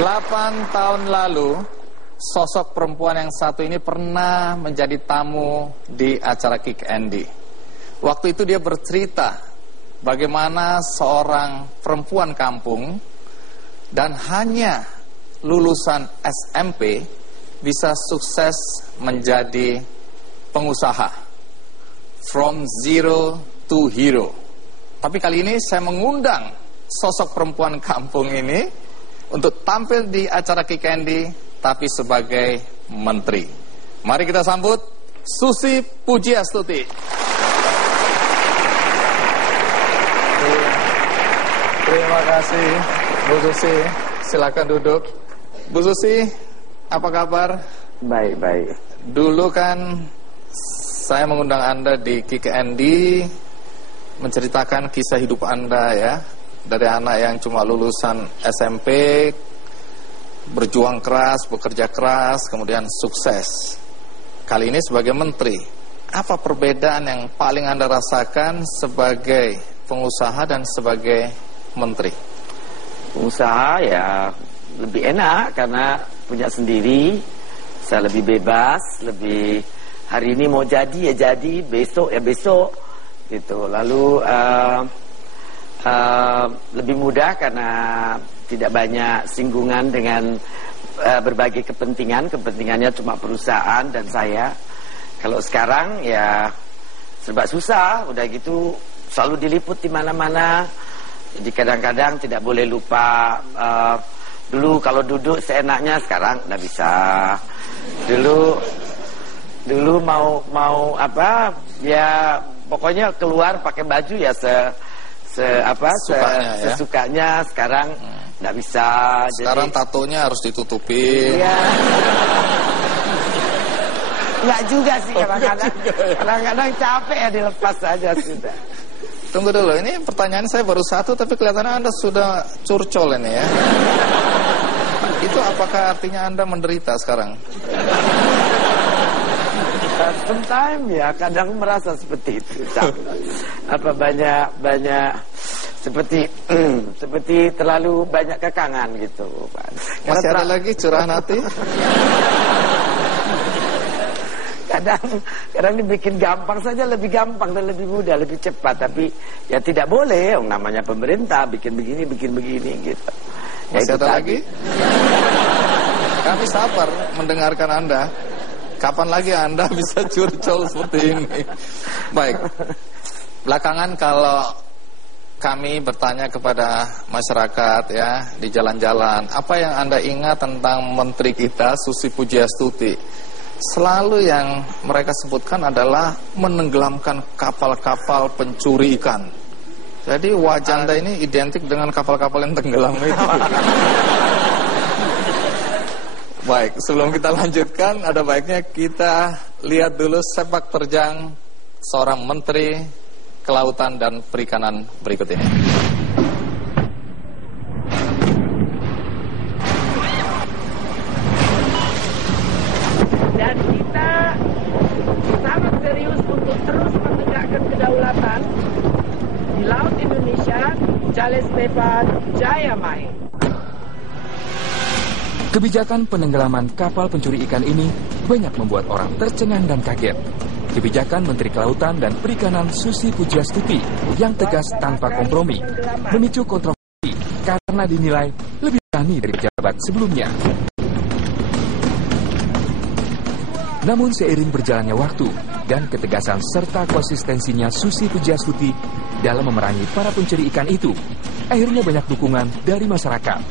8 tahun lalu, sosok perempuan yang satu ini pernah menjadi tamu di acara Kick Andy. Waktu itu dia bercerita bagaimana seorang perempuan kampung dan hanya lulusan SMP bisa sukses menjadi pengusaha. From zero to hero. Tapi kali ini saya mengundang sosok perempuan kampung ini untuk tampil di acara Kick Andy, tapi sebagai menteri. Mari kita sambut Susi Pujiastuti. Terima kasih Bu Susi, silakan duduk. Bu Susi, apa kabar? Baik. Dulu kan saya mengundang Anda di Kick Andy, menceritakan kisah hidup Anda ya. Dari anak yang cuma lulusan SMP, berjuang keras, bekerja keras, kemudian sukses. Kali ini sebagai menteri. Apa perbedaan yang paling Anda rasakan sebagai pengusaha dan sebagai menteri? Usaha ya lebih enak karena punya sendiri. Saya lebih bebas, lebih hari ini mau jadi ya jadi, besok ya besok gitu. Lalu lebih mudah karena tidak banyak singgungan dengan berbagai kepentingannya cuma perusahaan dan saya. Kalau sekarang ya serba susah, udah gitu selalu diliput di mana-mana. Jadi kadang-kadang tidak boleh lupa, dulu kalau duduk seenaknya, sekarang nggak bisa. Dulu mau apa ya, pokoknya keluar pakai baju ya sesukanya. Sekarang nggak bisa. Sekarang tatonya harus ditutupin. Iya. Nggak juga sih kadang-kadang capek ya, dilepas saja sudah. Tunggu dulu, ini pertanyaan saya baru satu, tapi kelihatannya Anda sudah curcol ini ya. Itu apakah artinya Anda menderita sekarang? Sometimes ya, kadang merasa seperti itu. Apa banyak seperti terlalu banyak kekangan gitu. Masih ada lagi curahan hati? Kadang dibikin gampang saja, lebih gampang dan lebih mudah, lebih cepat. Tapi ya tidak boleh, namanya pemerintah bikin begini gitu. Masih ada lagi? Kami sabar mendengarkan Anda. Kapan lagi Anda bisa curcol seperti ini? Baik. Belakangan kalau kami bertanya kepada masyarakat ya di jalan-jalan, apa yang Anda ingat tentang menteri kita Susi Pujiastuti? Selalu yang mereka sebutkan adalah menenggelamkan kapal-kapal pencuri ikan. Jadi wajah Anda ini identik dengan kapal-kapal yang tenggelam itu. Baik, sebelum kita lanjutkan, ada baiknya kita lihat dulu sepak terjang seorang menteri kelautan dan perikanan berikut ini. Dan kita sangat serius untuk terus menegakkan kedaulatan di Laut Indonesia, Charles Stefan Jaya Mai. Kebijakan penenggelaman kapal pencuri ikan ini banyak membuat orang tercengang dan kaget. Kebijakan Menteri Kelautan dan Perikanan Susi Pujiastuti yang tegas tanpa kompromi memicu kontroversi karena dinilai lebih berani dari pejabat sebelumnya. Namun seiring berjalannya waktu dan ketegasan serta konsistensinya Susi Pujiastuti dalam memerangi para pencuri ikan itu, akhirnya banyak dukungan dari masyarakat.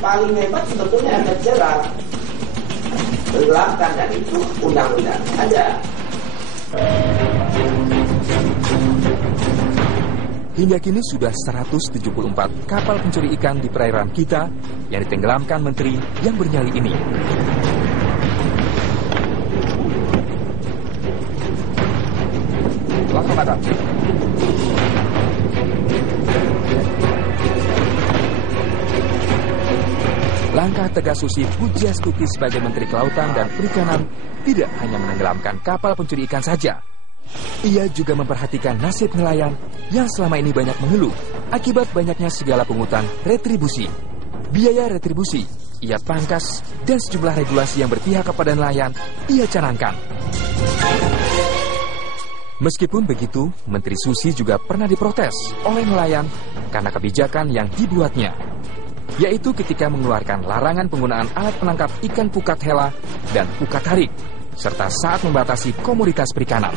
Paling hebat sebetulnya efek jerah, tenggelamkan, dan itu undang-undang ada. Hingga kini sudah 174 kapal pencuri ikan di perairan kita yang ditenggelamkan menteri yang bernyali ini. Langsung padam. Langkah tegas Susi Pujiastuti sebagai Menteri Kelautan dan Perikanan tidak hanya menenggelamkan kapal pencuri ikan saja. Ia juga memperhatikan nasib nelayan yang selama ini banyak mengeluh akibat banyaknya segala pungutan retribusi. Biaya retribusi ia pangkas dan sejumlah regulasi yang berpihak kepada nelayan ia canangkan. Meskipun begitu, Menteri Susi juga pernah diprotes oleh nelayan karena kebijakan yang dibuatnya, yaitu ketika mengeluarkan larangan penggunaan alat penangkap ikan pukat hela dan pukat tarik, serta saat membatasi komoditas perikanan.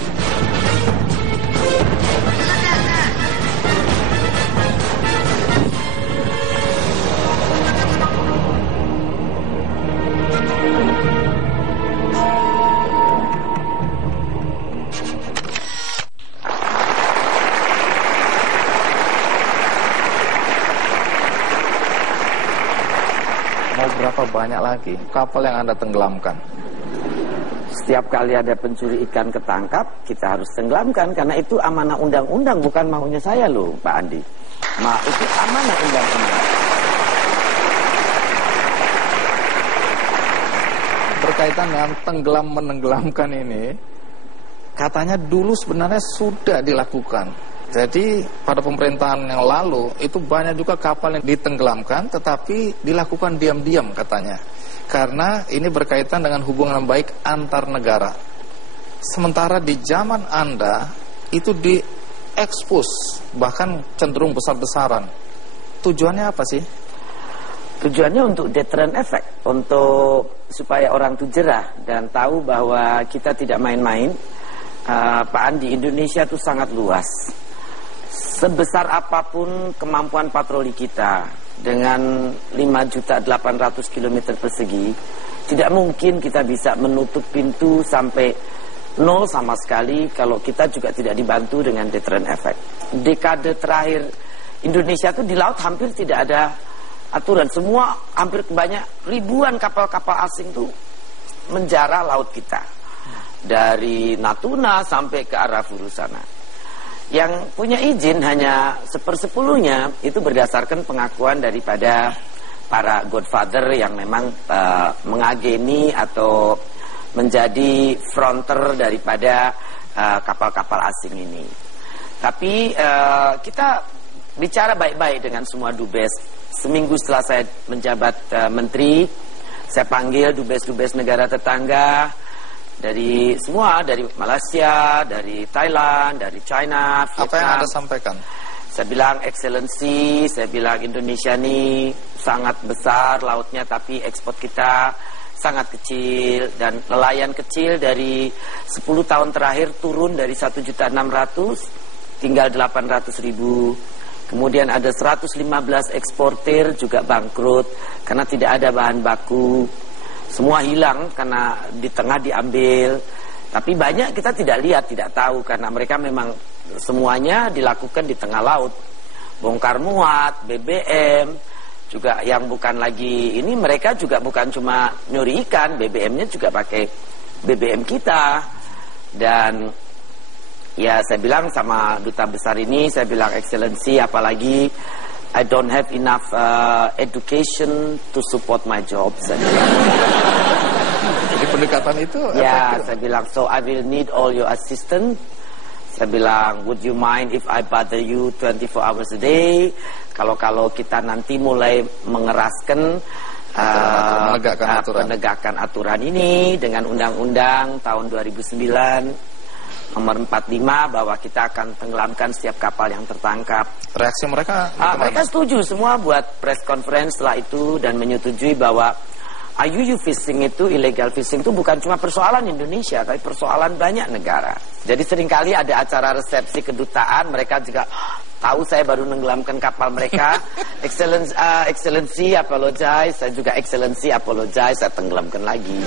Mau berapa banyak lagi kapal yang Anda tenggelamkan? Setiap kali ada pencuri ikan ketangkap, kita harus tenggelamkan. Karena itu amanah undang-undang, bukan maunya saya loh, Pak Andi. Itu amanah undang-undang. Berkaitan dengan tenggelam-menenggelamkan ini, katanya dulu sebenarnya sudah dilakukan. Jadi pada pemerintahan yang lalu itu banyak juga kapal yang ditenggelamkan, tetapi dilakukan diam-diam katanya. Karena ini berkaitan dengan hubungan baik antar negara. Sementara di zaman Anda itu diekspos, bahkan cenderung besar-besaran. Tujuannya apa sih? Tujuannya untuk deterrent effect, untuk supaya orang itu jerah dan tahu bahwa kita tidak main-main. Pak Andi, Indonesia itu sangat luas. Sebesar apapun kemampuan patroli kita dengan 5.800.000 km persegi, tidak mungkin kita bisa menutup pintu sampai nol sama sekali kalau kita juga tidak dibantu dengan deterrent effect. Dekade terakhir Indonesia itu di laut hampir tidak ada aturan. Semua hampir banyak ribuan kapal-kapal asing itu menjara laut kita. Dari Natuna sampai ke arah Furu sana. Yang punya izin hanya 1/10-nya itu berdasarkan pengakuan daripada para godfather yang memang mengageni atau menjadi fronter daripada kapal-kapal asing ini. Tapi kita bicara baik-baik dengan semua dubes. Seminggu setelah saya menjabat menteri, saya panggil dubes-dubes negara tetangga, dari semua, dari Malaysia, dari Thailand, dari China, Vietnam. Apa yang Anda sampaikan? Saya bilang Excellency, saya bilang Indonesia ini sangat besar lautnya, tapi ekspor kita sangat kecil. Dan nelayan kecil dari 10 tahun terakhir turun dari 1.600.000 tinggal 800.000. Kemudian ada 115 eksportir juga bangkrut karena tidak ada bahan baku. Semua hilang karena di tengah diambil. Tapi banyak kita tidak lihat, tidak tahu, karena mereka memang semuanya dilakukan di tengah laut. Bongkar muat, BBM, juga yang bukan lagi ini, mereka juga bukan cuma nyuri ikan, BBM-nya juga pakai BBM kita. Dan ya saya bilang sama duta besar ini, saya bilang Excellency, apalagi I don't have enough education to support my job. Jadi pendekatan itu ya, efektif. saya bilang, so I will need all your assistance. Saya bilang, would you mind if I bother you 24 hours a day? Kalau kita nanti mulai mengeraskan penegakan aturan ini dengan undang-undang tahun 2009 nomor 45 bahwa kita akan tenggelamkan setiap kapal yang tertangkap. Reaksi mereka? Mereka setuju semua buat press conference setelah itu dan menyetujui bahwa IUU fishing itu, illegal fishing itu bukan cuma persoalan Indonesia, tapi persoalan banyak negara. Jadi seringkali ada acara resepsi kedutaan, mereka juga tahu saya baru menenggelamkan kapal mereka. Excellency apologize, saya juga Excellency apologize, saya tenggelamkan lagi.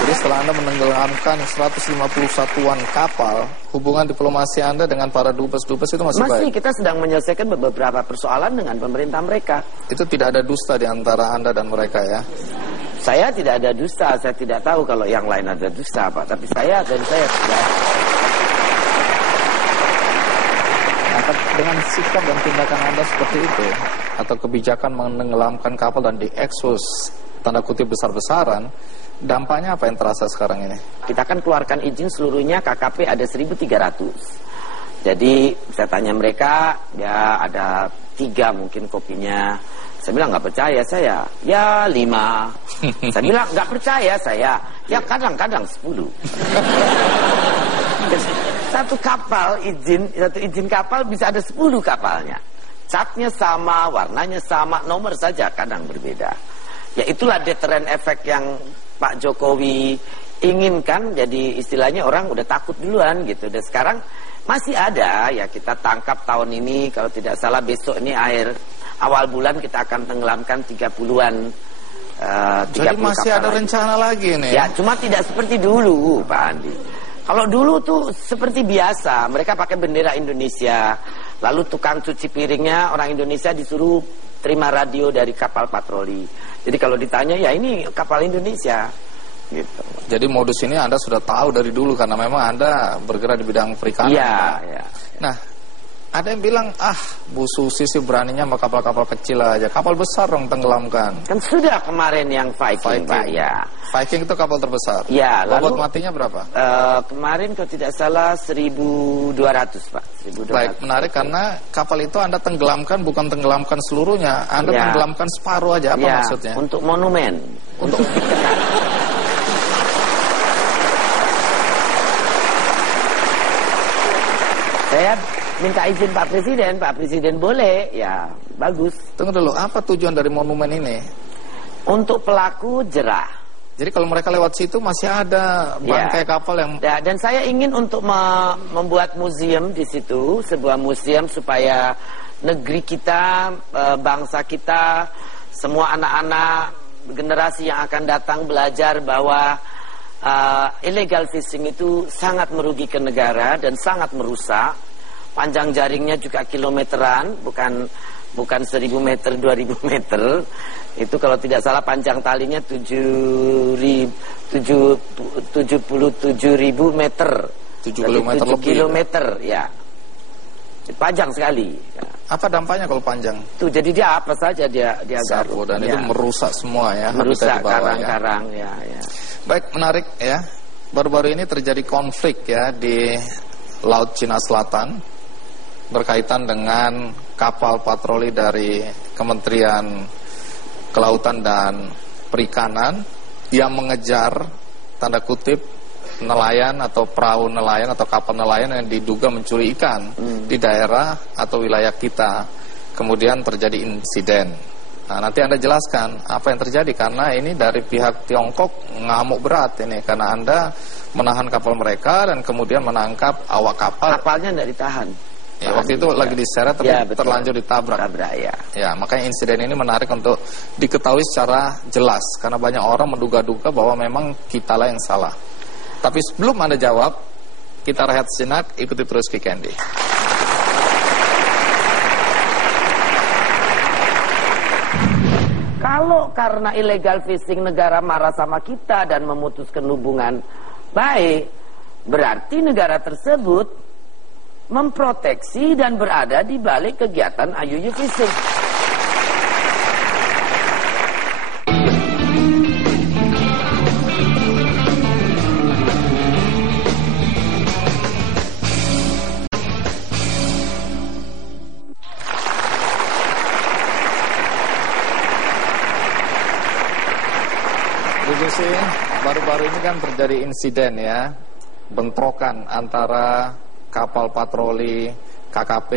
Jadi setelah Anda menenggelamkan 150 satuan kapal, hubungan diplomasi Anda dengan para dubes-dubes itu masih baik? Masih, kita sedang menyelesaikan beberapa persoalan dengan pemerintah mereka. Itu tidak ada dusta di antara Anda dan mereka ya? Saya tidak ada dusta, saya tidak tahu kalau yang lain ada dusta Pak, tapi saya tidak. Nah, dengan sikap dan tindakan Anda seperti itu, atau kebijakan menenggelamkan kapal dan diekspos tanda kutip besar-besaran, dampaknya apa yang terasa sekarang ini? Kita kan keluarkan izin seluruhnya KKP ada 1.300. Jadi saya tanya mereka, ya ada 3 mungkin kopinya. Saya bilang nggak percaya saya, ya 5. Saya bilang nggak percaya saya, ya kadang-kadang 10. Satu izin kapal bisa ada 10 kapalnya. Catnya sama, warnanya sama, nomor saja kadang berbeda. Ya itulah deterrent effect yang Pak Jokowi inginkan. Jadi istilahnya orang udah takut duluan gitu. Dan sekarang masih ada, ya kita tangkap tahun ini, kalau tidak salah besok ini awal bulan kita akan tenggelamkan 30-an. Jadi masih ada rencana lagi nih? Ya, cuma tidak seperti dulu, Pak Andi. Kalau dulu tuh seperti biasa, mereka pakai bendera Indonesia. Lalu tukang cuci piringnya orang Indonesia disuruh terima radio dari kapal patroli. Jadi kalau ditanya, ya ini kapal Indonesia. Gitu. Jadi modus ini Anda sudah tahu dari dulu karena memang Anda bergerak di bidang perikanan. Iya. Nah, ada yang bilang, Bu Susi sih beraninya sama kapal-kapal kecil aja. Kapal besar dong tenggelamkan. Kan sudah kemarin yang Viking. Pak, ya. Viking itu kapal terbesar. Ya, bobot matinya berapa? Kemarin kalau tidak salah 1.200, Pak. 1.200. Baik, menarik karena kapal itu Anda tenggelamkan bukan tenggelamkan seluruhnya. Anda tenggelamkan separuh aja. Apa maksudnya? Untuk monumen. Untuk saya minta izin Pak Presiden boleh, ya bagus. Tunggu dulu, apa tujuan dari monumen ini? Untuk pelaku jerah. Jadi kalau mereka lewat situ masih ada bangkai kapal yang... Ya, dan saya ingin untuk membuat museum di situ, sebuah museum supaya negeri kita, bangsa kita, semua anak-anak generasi yang akan datang belajar bahwa illegal fishing itu sangat merugikan negara dan sangat merusak. Panjang jaringnya juga kilometeran, bukan 1.000 meter, 2.000 meter. Itu kalau tidak salah panjang talinya 77.000 meter. 7 kilometer, ya. Panjang sekali. Ya. Apa dampaknya kalau panjang? Tuh, jadi dia apa saja dia garuk. Dan itu merusak semua ya. Merusak karang-karang ya. Baik, menarik ya. Baru-baru ini terjadi konflik ya di Laut Cina Selatan berkaitan dengan kapal patroli dari Kementerian Kelautan dan Perikanan yang mengejar tanda kutip nelayan atau perahu nelayan atau kapal nelayan yang diduga mencuri ikan di daerah atau wilayah kita. Kemudian terjadi insiden. Nah, nanti Anda jelaskan apa yang terjadi karena ini dari pihak Tiongkok ngamuk berat ini karena Anda menahan kapal mereka dan kemudian menangkap awak kapal. Kapalnya tidak ditahan. Ya, waktu itu lagi diseret tapi terlanjur ditabrak. Ya, makanya insiden ini menarik untuk diketahui secara jelas karena banyak orang menduga-duga bahwa memang kitalah yang salah. Tapi sebelum Anda jawab, kita rehat sejenak, ikuti terus Kick Andy. Kalau karena illegal fishing negara marah sama kita dan memutuskan hubungan baik, berarti negara tersebut memproteksi dan berada di balik kegiatan IUU fishing. Baru-baru ini kan terjadi insiden ya, bentrokan antara kapal patroli KKP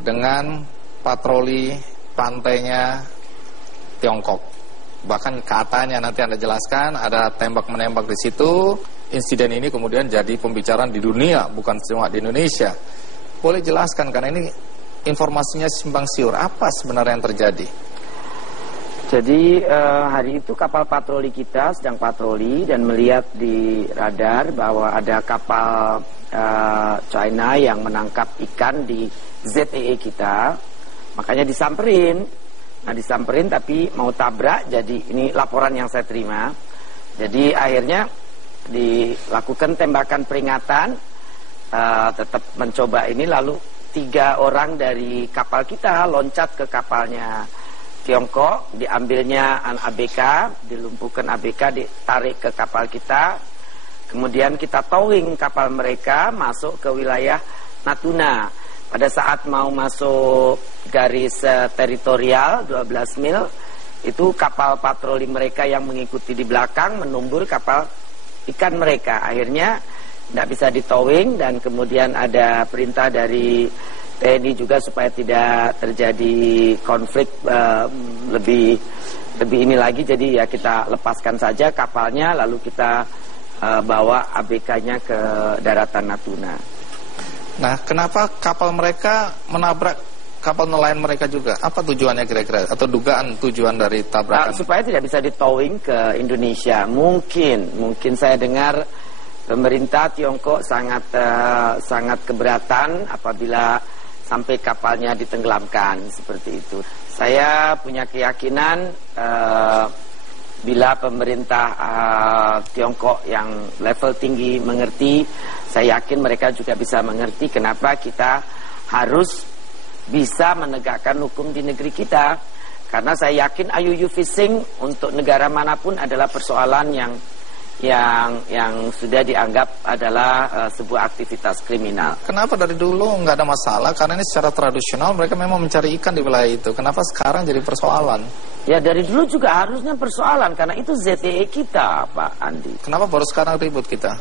dengan patroli pantainya Tiongkok. Bahkan katanya nanti Anda jelaskan ada tembak-menembak di situ. Insiden ini kemudian jadi pembicaraan di dunia, bukan cuma di Indonesia. Boleh jelaskan karena ini informasinya simpang siur. Apa sebenarnya yang terjadi? Jadi hari itu kapal patroli kita sedang patroli dan melihat di radar bahwa ada kapal China yang menangkap ikan di ZEE kita. Makanya disamperin. Nah, disamperin tapi mau tabrak. Jadi ini laporan yang saya terima. Jadi akhirnya dilakukan tembakan peringatan, tetap mencoba ini. Lalu 3 orang dari kapal kita loncat ke kapalnya Tiongkok, diambilnya ABK, dilumpuhkan ABK, ditarik ke kapal kita. Kemudian kita towing kapal mereka masuk ke wilayah Natuna. Pada saat mau masuk garis teritorial 12 mil, itu kapal patroli mereka yang mengikuti di belakang menumbur kapal ikan mereka. Akhirnya tidak bisa ditowing, dan kemudian ada perintah dari TNI juga supaya tidak terjadi konflik lebih ini lagi. Jadi ya kita lepaskan saja kapalnya, lalu kita bawa ABK-nya ke daratan Natuna. Nah, kenapa kapal mereka menabrak kapal nelayan mereka juga? Apa tujuannya kira-kira? Atau dugaan tujuan dari tabrakan? Supaya tidak bisa ditowing ke Indonesia. Mungkin saya dengar pemerintah Tiongkok sangat keberatan apabila sampai kapalnya ditenggelamkan seperti itu. Saya punya keyakinan bila pemerintah Tiongkok yang level tinggi mengerti, saya yakin mereka juga bisa mengerti kenapa kita harus bisa menegakkan hukum di negeri kita. Karena saya yakin IUU fishing untuk negara manapun adalah persoalan yang sudah dianggap adalah sebuah aktivitas kriminal. Kenapa dari dulu nggak ada masalah? Karena ini secara tradisional mereka memang mencari ikan di wilayah itu. Kenapa sekarang jadi persoalan? Ya dari dulu juga harusnya persoalan, karena itu ZTE kita, Pak Andi. Kenapa baru sekarang ribut kita?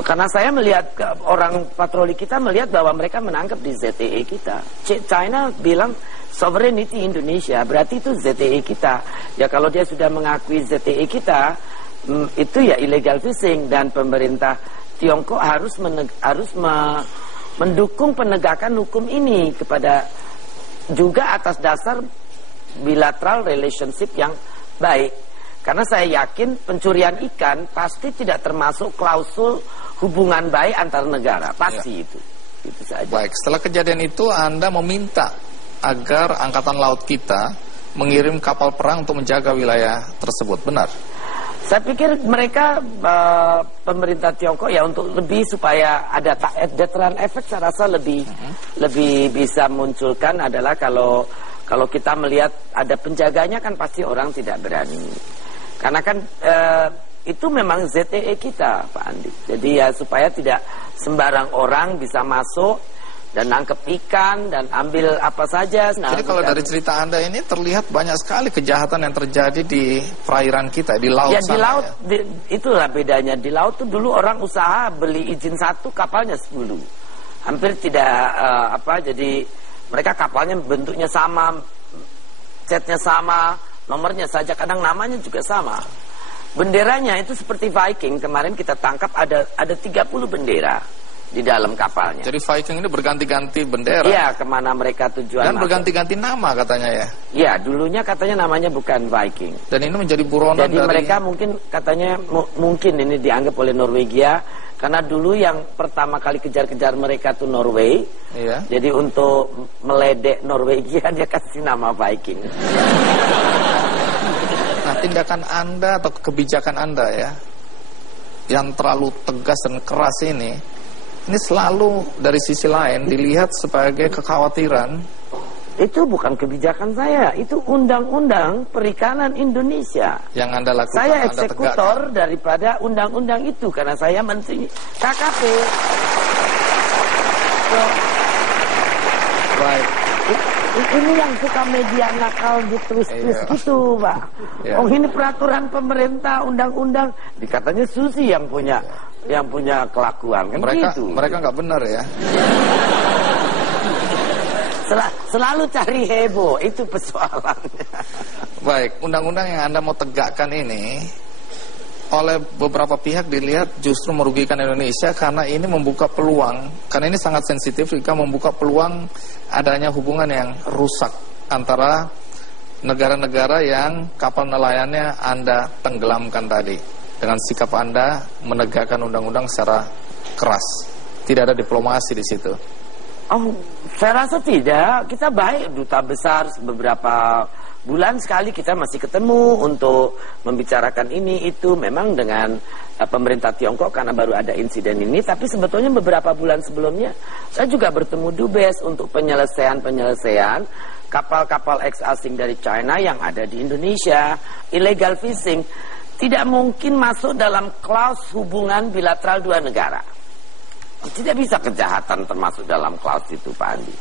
Karena saya melihat orang patroli kita melihat bahwa mereka menangkap di ZTE kita. China bilang sovereignty Indonesia, berarti itu ZTE kita. Ya kalau dia sudah mengakui ZTE kita, itu ya illegal fishing, dan pemerintah Tiongkok harus mendukung penegakan hukum ini kepada juga atas dasar bilateral relationship yang baik. Karena saya yakin pencurian ikan pasti tidak termasuk klausul hubungan baik antar negara, pasti itu saja. Baik, setelah kejadian itu Anda meminta agar angkatan laut kita mengirim kapal perang untuk menjaga wilayah tersebut, benar? Saya pikir mereka pemerintah Tiongkok ya untuk lebih supaya ada deterrent effect, saya rasa lebih bisa munculkan adalah kalau kita melihat ada penjaganya kan pasti orang tidak berani. Karena kan itu memang ZTE kita, Pak Andi. Jadi ya supaya tidak sembarang orang bisa masuk dan nangkep ikan dan ambil apa saja. Nah, jadi kalau dari cerita Anda ini terlihat banyak sekali kejahatan yang terjadi di perairan kita, di laut ya, sana. Di laut, ya? Itulah bedanya. Di laut tuh dulu orang usaha beli izin 1, kapalnya 10. Hampir tidak jadi mereka kapalnya bentuknya sama, catnya sama, nomornya saja, kadang namanya juga sama. Benderanya itu seperti Viking. Kemarin kita tangkap ada 30 bendera di dalam kapalnya. Jadi Viking ini berganti-ganti bendera. Iya, kemana mereka tujuan. Dan berganti-ganti nama katanya ya. Iya, dulunya katanya namanya bukan Viking. Dan ini menjadi buronan. Jadi mereka mungkin katanya mungkin ini dianggap oleh Norwegia karena dulu yang pertama kali kejar-kejar mereka tuh Norway. Iya. Jadi untuk meledek Norwegia dia kasih nama Viking. Nah, tindakan Anda atau kebijakan Anda ya yang terlalu tegas dan keras ini selalu dari sisi lain dilihat sebagai kekhawatiran. Itu bukan kebijakan saya, itu undang-undang perikanan Indonesia. Yang Anda lakukan, saya Anda eksekutor tegakkan daripada undang-undang itu karena saya menteri KKP. So, right. Ini yang suka media nakal ditulis-tulis gitu, Pak. Yeah. Oh ini peraturan pemerintah, undang-undang, dikatanya Susi yang punya kelakuan kan gitu. Mereka nggak benar ya. Selalu cari heboh, itu persoalannya. Baik, undang-undang yang Anda mau tegakkan ini oleh beberapa pihak dilihat justru merugikan Indonesia karena ini membuka peluang, karena ini sangat sensitif jika membuka peluang adanya hubungan yang rusak antara negara-negara yang kapal nelayannya Anda tenggelamkan tadi. Dengan sikap Anda menegakkan undang-undang secara keras, tidak ada diplomasi di situ. Oh, saya rasa tidak. Kita baik, duta besar beberapa bulan sekali kita masih ketemu untuk membicarakan ini itu. Memang dengan pemerintah Tiongkok karena baru ada insiden ini, tapi sebetulnya beberapa bulan sebelumnya saya juga bertemu Dubes untuk penyelesaian kapal-kapal ex asing dari China yang ada di Indonesia. Illegal fishing tidak mungkin masuk dalam klaus hubungan bilateral dua negara. Tidak bisa kejahatan termasuk dalam klaus itu, Pak Andi.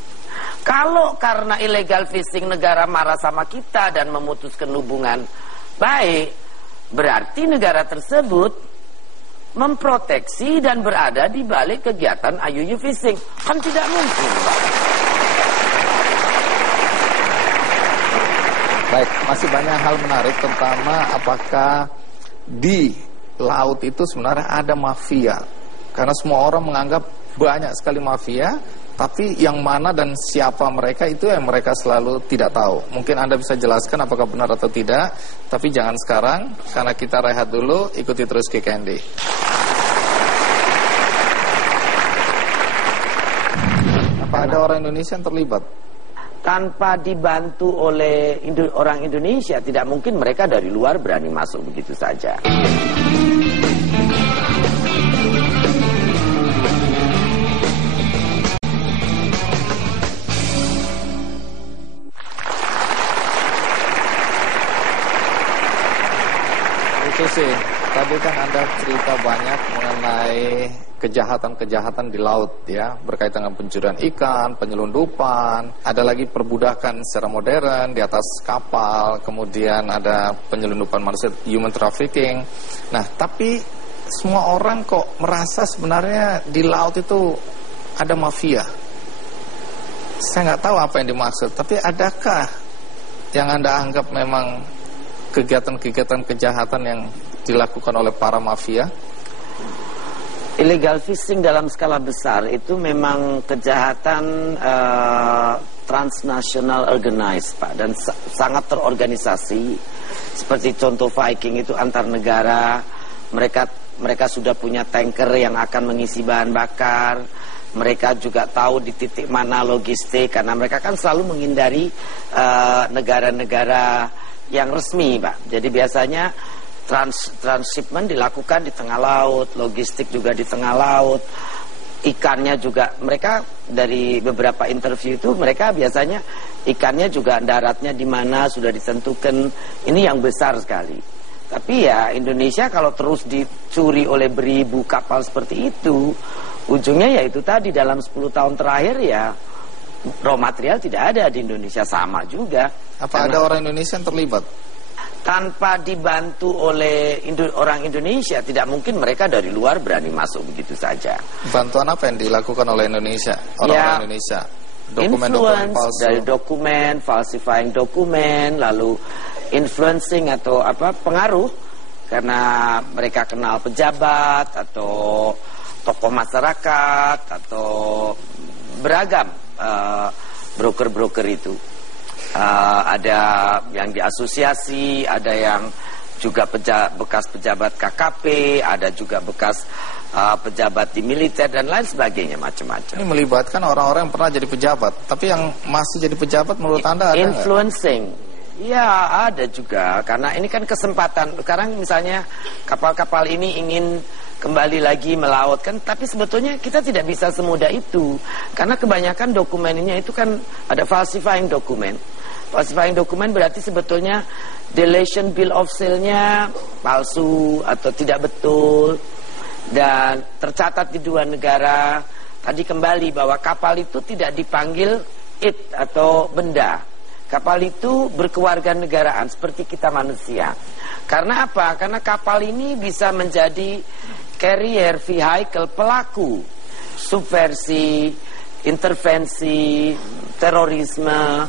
Kalau karena illegal fishing negara marah sama kita dan memutuskan hubungan baik, berarti negara tersebut memproteksi dan berada di balik kegiatan IUU fishing. Kan tidak mungkin, Pak. Baik, masih banyak hal menarik, terutama apakah di laut itu sebenarnya ada mafia. Karena semua orang menganggap banyak sekali mafia, tapi yang mana dan siapa mereka itu yang mereka selalu tidak tahu. Mungkin Anda bisa jelaskan apakah benar atau tidak, tapi jangan sekarang, karena kita rehat dulu, ikuti terus Kick Andy. Apa ada orang Indonesia yang terlibat? Tanpa dibantu oleh orang Indonesia, tidak mungkin mereka dari luar berani masuk begitu saja. Itu sih, tadi kan Anda cerita banyak mengenai kejahatan-kejahatan di laut ya, berkaitan dengan pencurian ikan, penyelundupan, ada lagi perbudakan secara modern di atas kapal, kemudian ada penyelundupan manusia, human trafficking. Nah, tapi semua orang kok merasa sebenarnya di laut itu ada mafia. Saya nggak tahu apa yang dimaksud, tapi adakah yang Anda anggap memang kegiatan-kegiatan kejahatan yang dilakukan oleh para mafia? Illegal fishing dalam skala besar itu memang kejahatan transnational organized, Pak, dan sangat terorganisasi. Seperti contoh Viking itu antar negara, mereka sudah punya tanker yang akan mengisi bahan bakar. Mereka juga tahu di titik mana logistik, karena mereka kan selalu menghindari negara-negara yang resmi, Pak. Jadi biasanya transshipment dilakukan di tengah laut, logistik juga di tengah laut, ikannya juga. Mereka dari beberapa interview itu mereka biasanya ikannya juga daratnya di mana sudah ditentukan. Ini yang besar sekali. Tapi ya Indonesia kalau terus dicuri oleh beribu kapal seperti itu, ujungnya ya itu tadi, dalam 10 tahun terakhir ya raw material tidak ada di Indonesia, sama juga. Apa ada orang Indonesia yang terlibat? Tanpa dibantu oleh orang Indonesia, tidak mungkin mereka dari luar berani masuk begitu saja. Bantuan apa yang dilakukan oleh Indonesia, orang-orang Indonesia? Dokumen-dokumen palsu, dari dokumen, falsifying dokumen, lalu influencing atau pengaruh, karena mereka kenal pejabat atau tokoh masyarakat atau beragam broker-broker itu. Ada yang diasosiasi, ada yang juga bekas pejabat KKP, ada juga bekas pejabat di militer dan lain sebagainya, macam-macam. Ini melibatkan orang-orang yang pernah jadi pejabat, tapi yang masih jadi pejabat menurut Anda ada influencing nggak? Ya ada juga, karena ini kan kesempatan. Sekarang misalnya kapal-kapal ini ingin kembali lagi melaut kan, tapi sebetulnya kita tidak bisa semudah itu, karena kebanyakan dokumennya itu kan ada falsifying dokumen. Falsifying dokumen berarti sebetulnya deletion bill of sale-nya palsu atau tidak betul, dan tercatat di dua negara. Tadi kembali bahwa kapal itu tidak dipanggil it atau benda. Kapal itu berkewarganegaraan seperti kita manusia. Karena apa? Karena kapal ini bisa menjadi carrier vehicle pelaku subversi, intervensi, terorisme,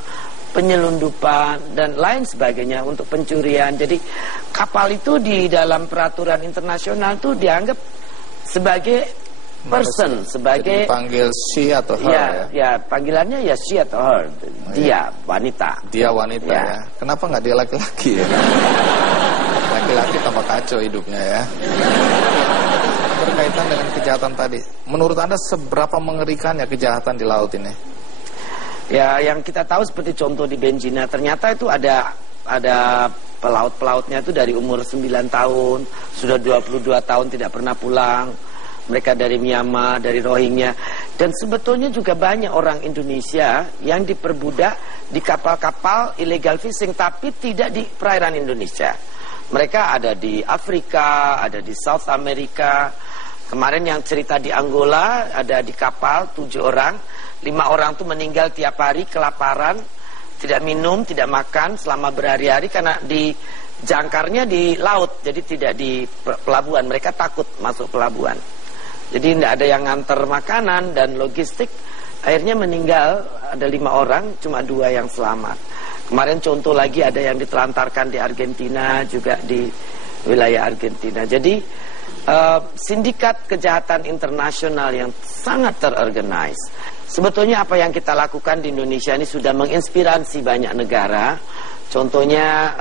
penyelundupan dan lain sebagainya untuk pencurian. Jadi kapal itu di dalam peraturan internasional itu dianggap sebagai person, sebagai dipanggil she atau her ya panggilannya ya she atau her, dia wanita. Dia wanita ya. Kenapa nggak dia laki-laki ya? Laki-laki tambah kacau hidupnya ya. berkaitan dengan kejahatan tadi. Menurut Anda seberapa mengerikan ya kejahatan di laut ini? Ya, yang kita tahu seperti contoh di Benjina, ternyata itu ada pelaut-pelautnya itu dari umur 9 tahun, sudah 22 tahun tidak pernah pulang. Mereka dari Myanmar, dari Rohingya. Dan sebetulnya juga banyak orang Indonesia yang diperbudak di kapal-kapal illegal fishing, tapi tidak di perairan Indonesia. Mereka ada di Afrika, ada di South America. Kemarin yang cerita di Angola, ada di kapal 7 orang. 5 orang tuh meninggal tiap hari kelaparan, tidak minum, tidak makan selama berhari-hari karena di jangkarnya di laut, jadi tidak di pelabuhan. Mereka takut masuk pelabuhan. Jadi tidak ada yang nganter makanan dan logistik. Akhirnya meninggal, ada 5 orang, cuma 2 yang selamat. Kemarin contoh lagi ada yang ditelantarkan di Argentina, juga di wilayah Argentina. Jadi sindikat kejahatan internasional yang sangat terorganize. Sebetulnya apa yang kita lakukan di Indonesia ini sudah menginspirasi banyak negara. Contohnya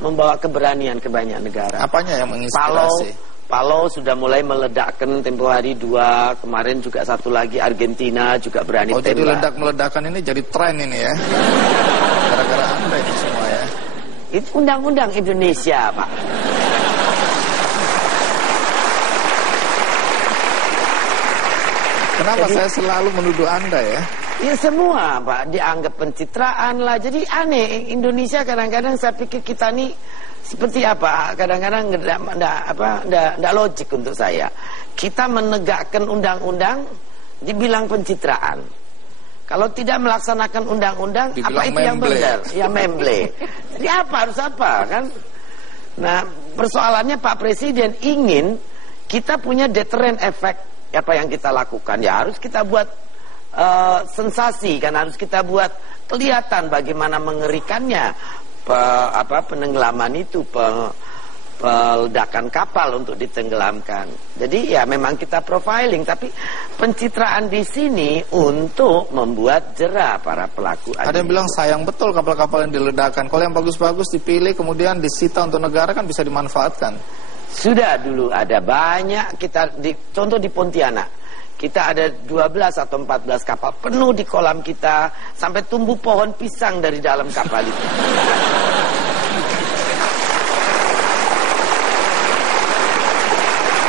membawa keberanian ke banyak negara. Apanya yang menginspirasi? Palau sudah mulai meledakkan tempo hari 2. Kemarin juga satu lagi Argentina juga berani tembak. Jadi ledak-meledakan ini jadi tren ini ya. Gara-gara Anda itu semua ya. Itu undang-undang Indonesia, Pak. Kenapa saya selalu menuduh Anda ya? Ya semua, Pak, dianggap pencitraan lah. Jadi aneh, Indonesia kadang-kadang saya pikir kita nih seperti apa? Kadang-kadang enggak logik untuk saya. Kita menegakkan undang-undang dibilang pencitraan. Kalau tidak melaksanakan undang-undang, apa itu yang benar? Ya memble. Jadi harus apa kan? Nah, persoalannya Pak Presiden ingin kita punya deterrent effect apa yang kita lakukan. Ya harus kita buat sensasi kan, harus kita buat kelihatan bagaimana mengerikannya penenggelaman itu, peledakan kapal untuk ditenggelamkan. Jadi ya memang kita profiling, tapi pencitraan di sini untuk membuat jera para pelaku. Ada yang bilang sayang betul kapal-kapal yang diledakkan. Kalau yang bagus-bagus dipilih kemudian disita untuk negara kan bisa dimanfaatkan. Sudah dulu ada banyak contoh di Pontianak. Kita ada 12 atau 14 kapal penuh di kolam kita, sampai tumbuh pohon pisang dari dalam kapal itu.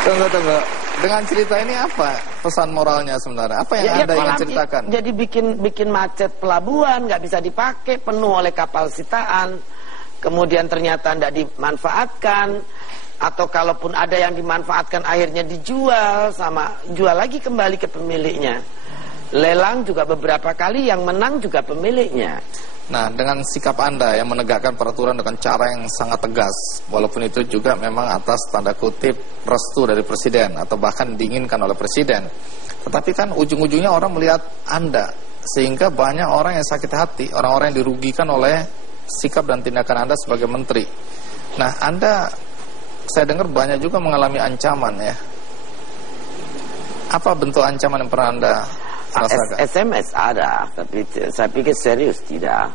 Tunggu. Dengan cerita ini apa pesan moralnya sebenarnya? Apa yang Anda ingin ceritakan? Jadi bikin macet pelabuhan, nggak bisa dipakai, penuh oleh kapal sitaan. Kemudian ternyata tidak dimanfaatkan. Atau kalaupun ada yang dimanfaatkan akhirnya dijual, jual lagi kembali ke pemiliknya. Lelang juga beberapa kali yang menang juga pemiliknya. Nah, dengan sikap Anda yang menegakkan peraturan dengan cara yang sangat tegas, walaupun itu juga memang atas tanda kutip restu dari presiden atau bahkan diinginkan oleh presiden, tetapi kan ujung-ujungnya orang melihat Anda, sehingga banyak orang yang sakit hati, orang-orang yang dirugikan oleh sikap dan tindakan Anda sebagai menteri. Nah, saya dengar banyak juga mengalami ancaman ya. Apa bentuk ancaman yang pernah Anda rasakan? SMS ada, tapi saya pikir serius tidak.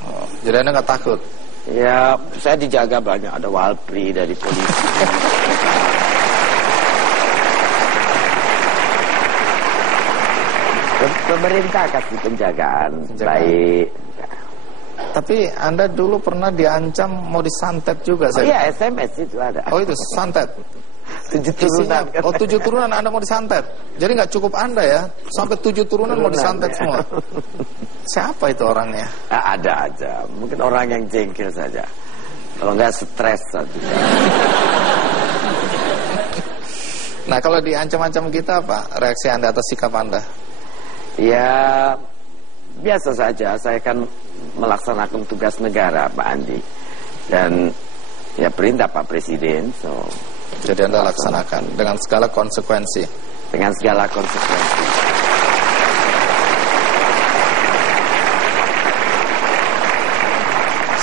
Oh, jadi Anda nggak takut? Ya, saya dijaga banyak, ada walpri dari polisi. Pemerintah kasih penjagaan. Baik. Tapi Anda dulu pernah diancam mau disantet juga. Iya, SMS itu ada. Oh, itu santet. 7 turunan. Oh, 7 turunan Anda mau disantet. Jadi nggak cukup Anda ya, sampai 7 turunan mau disantet ya. Semua. Siapa itu orangnya? Ada aja. Mungkin orang yang jengkel saja. Kalau nggak stres saja. Nah, kalau diancam-ancam kita apa reaksi Anda atas sikap Anda? Ya, biasa saja. Saya kan melaksanakan tugas negara, Pak Andi, dan ya perintah Pak Presiden. Jadi Anda laksanakan dengan segala konsekuensi. Dengan segala konsekuensi.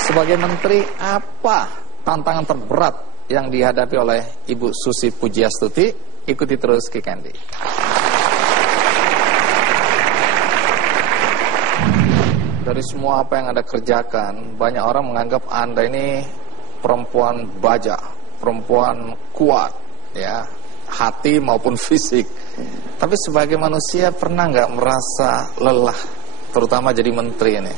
Sebagai menteri, apa tantangan terberat yang dihadapi oleh Ibu Susi Pujiastuti? Ikuti terus Kick Andy. Dari semua apa yang Anda kerjakan, banyak orang menganggap Anda ini perempuan baja, perempuan kuat, ya, hati maupun fisik. Tapi sebagai manusia pernah nggak merasa lelah, terutama jadi menteri ini?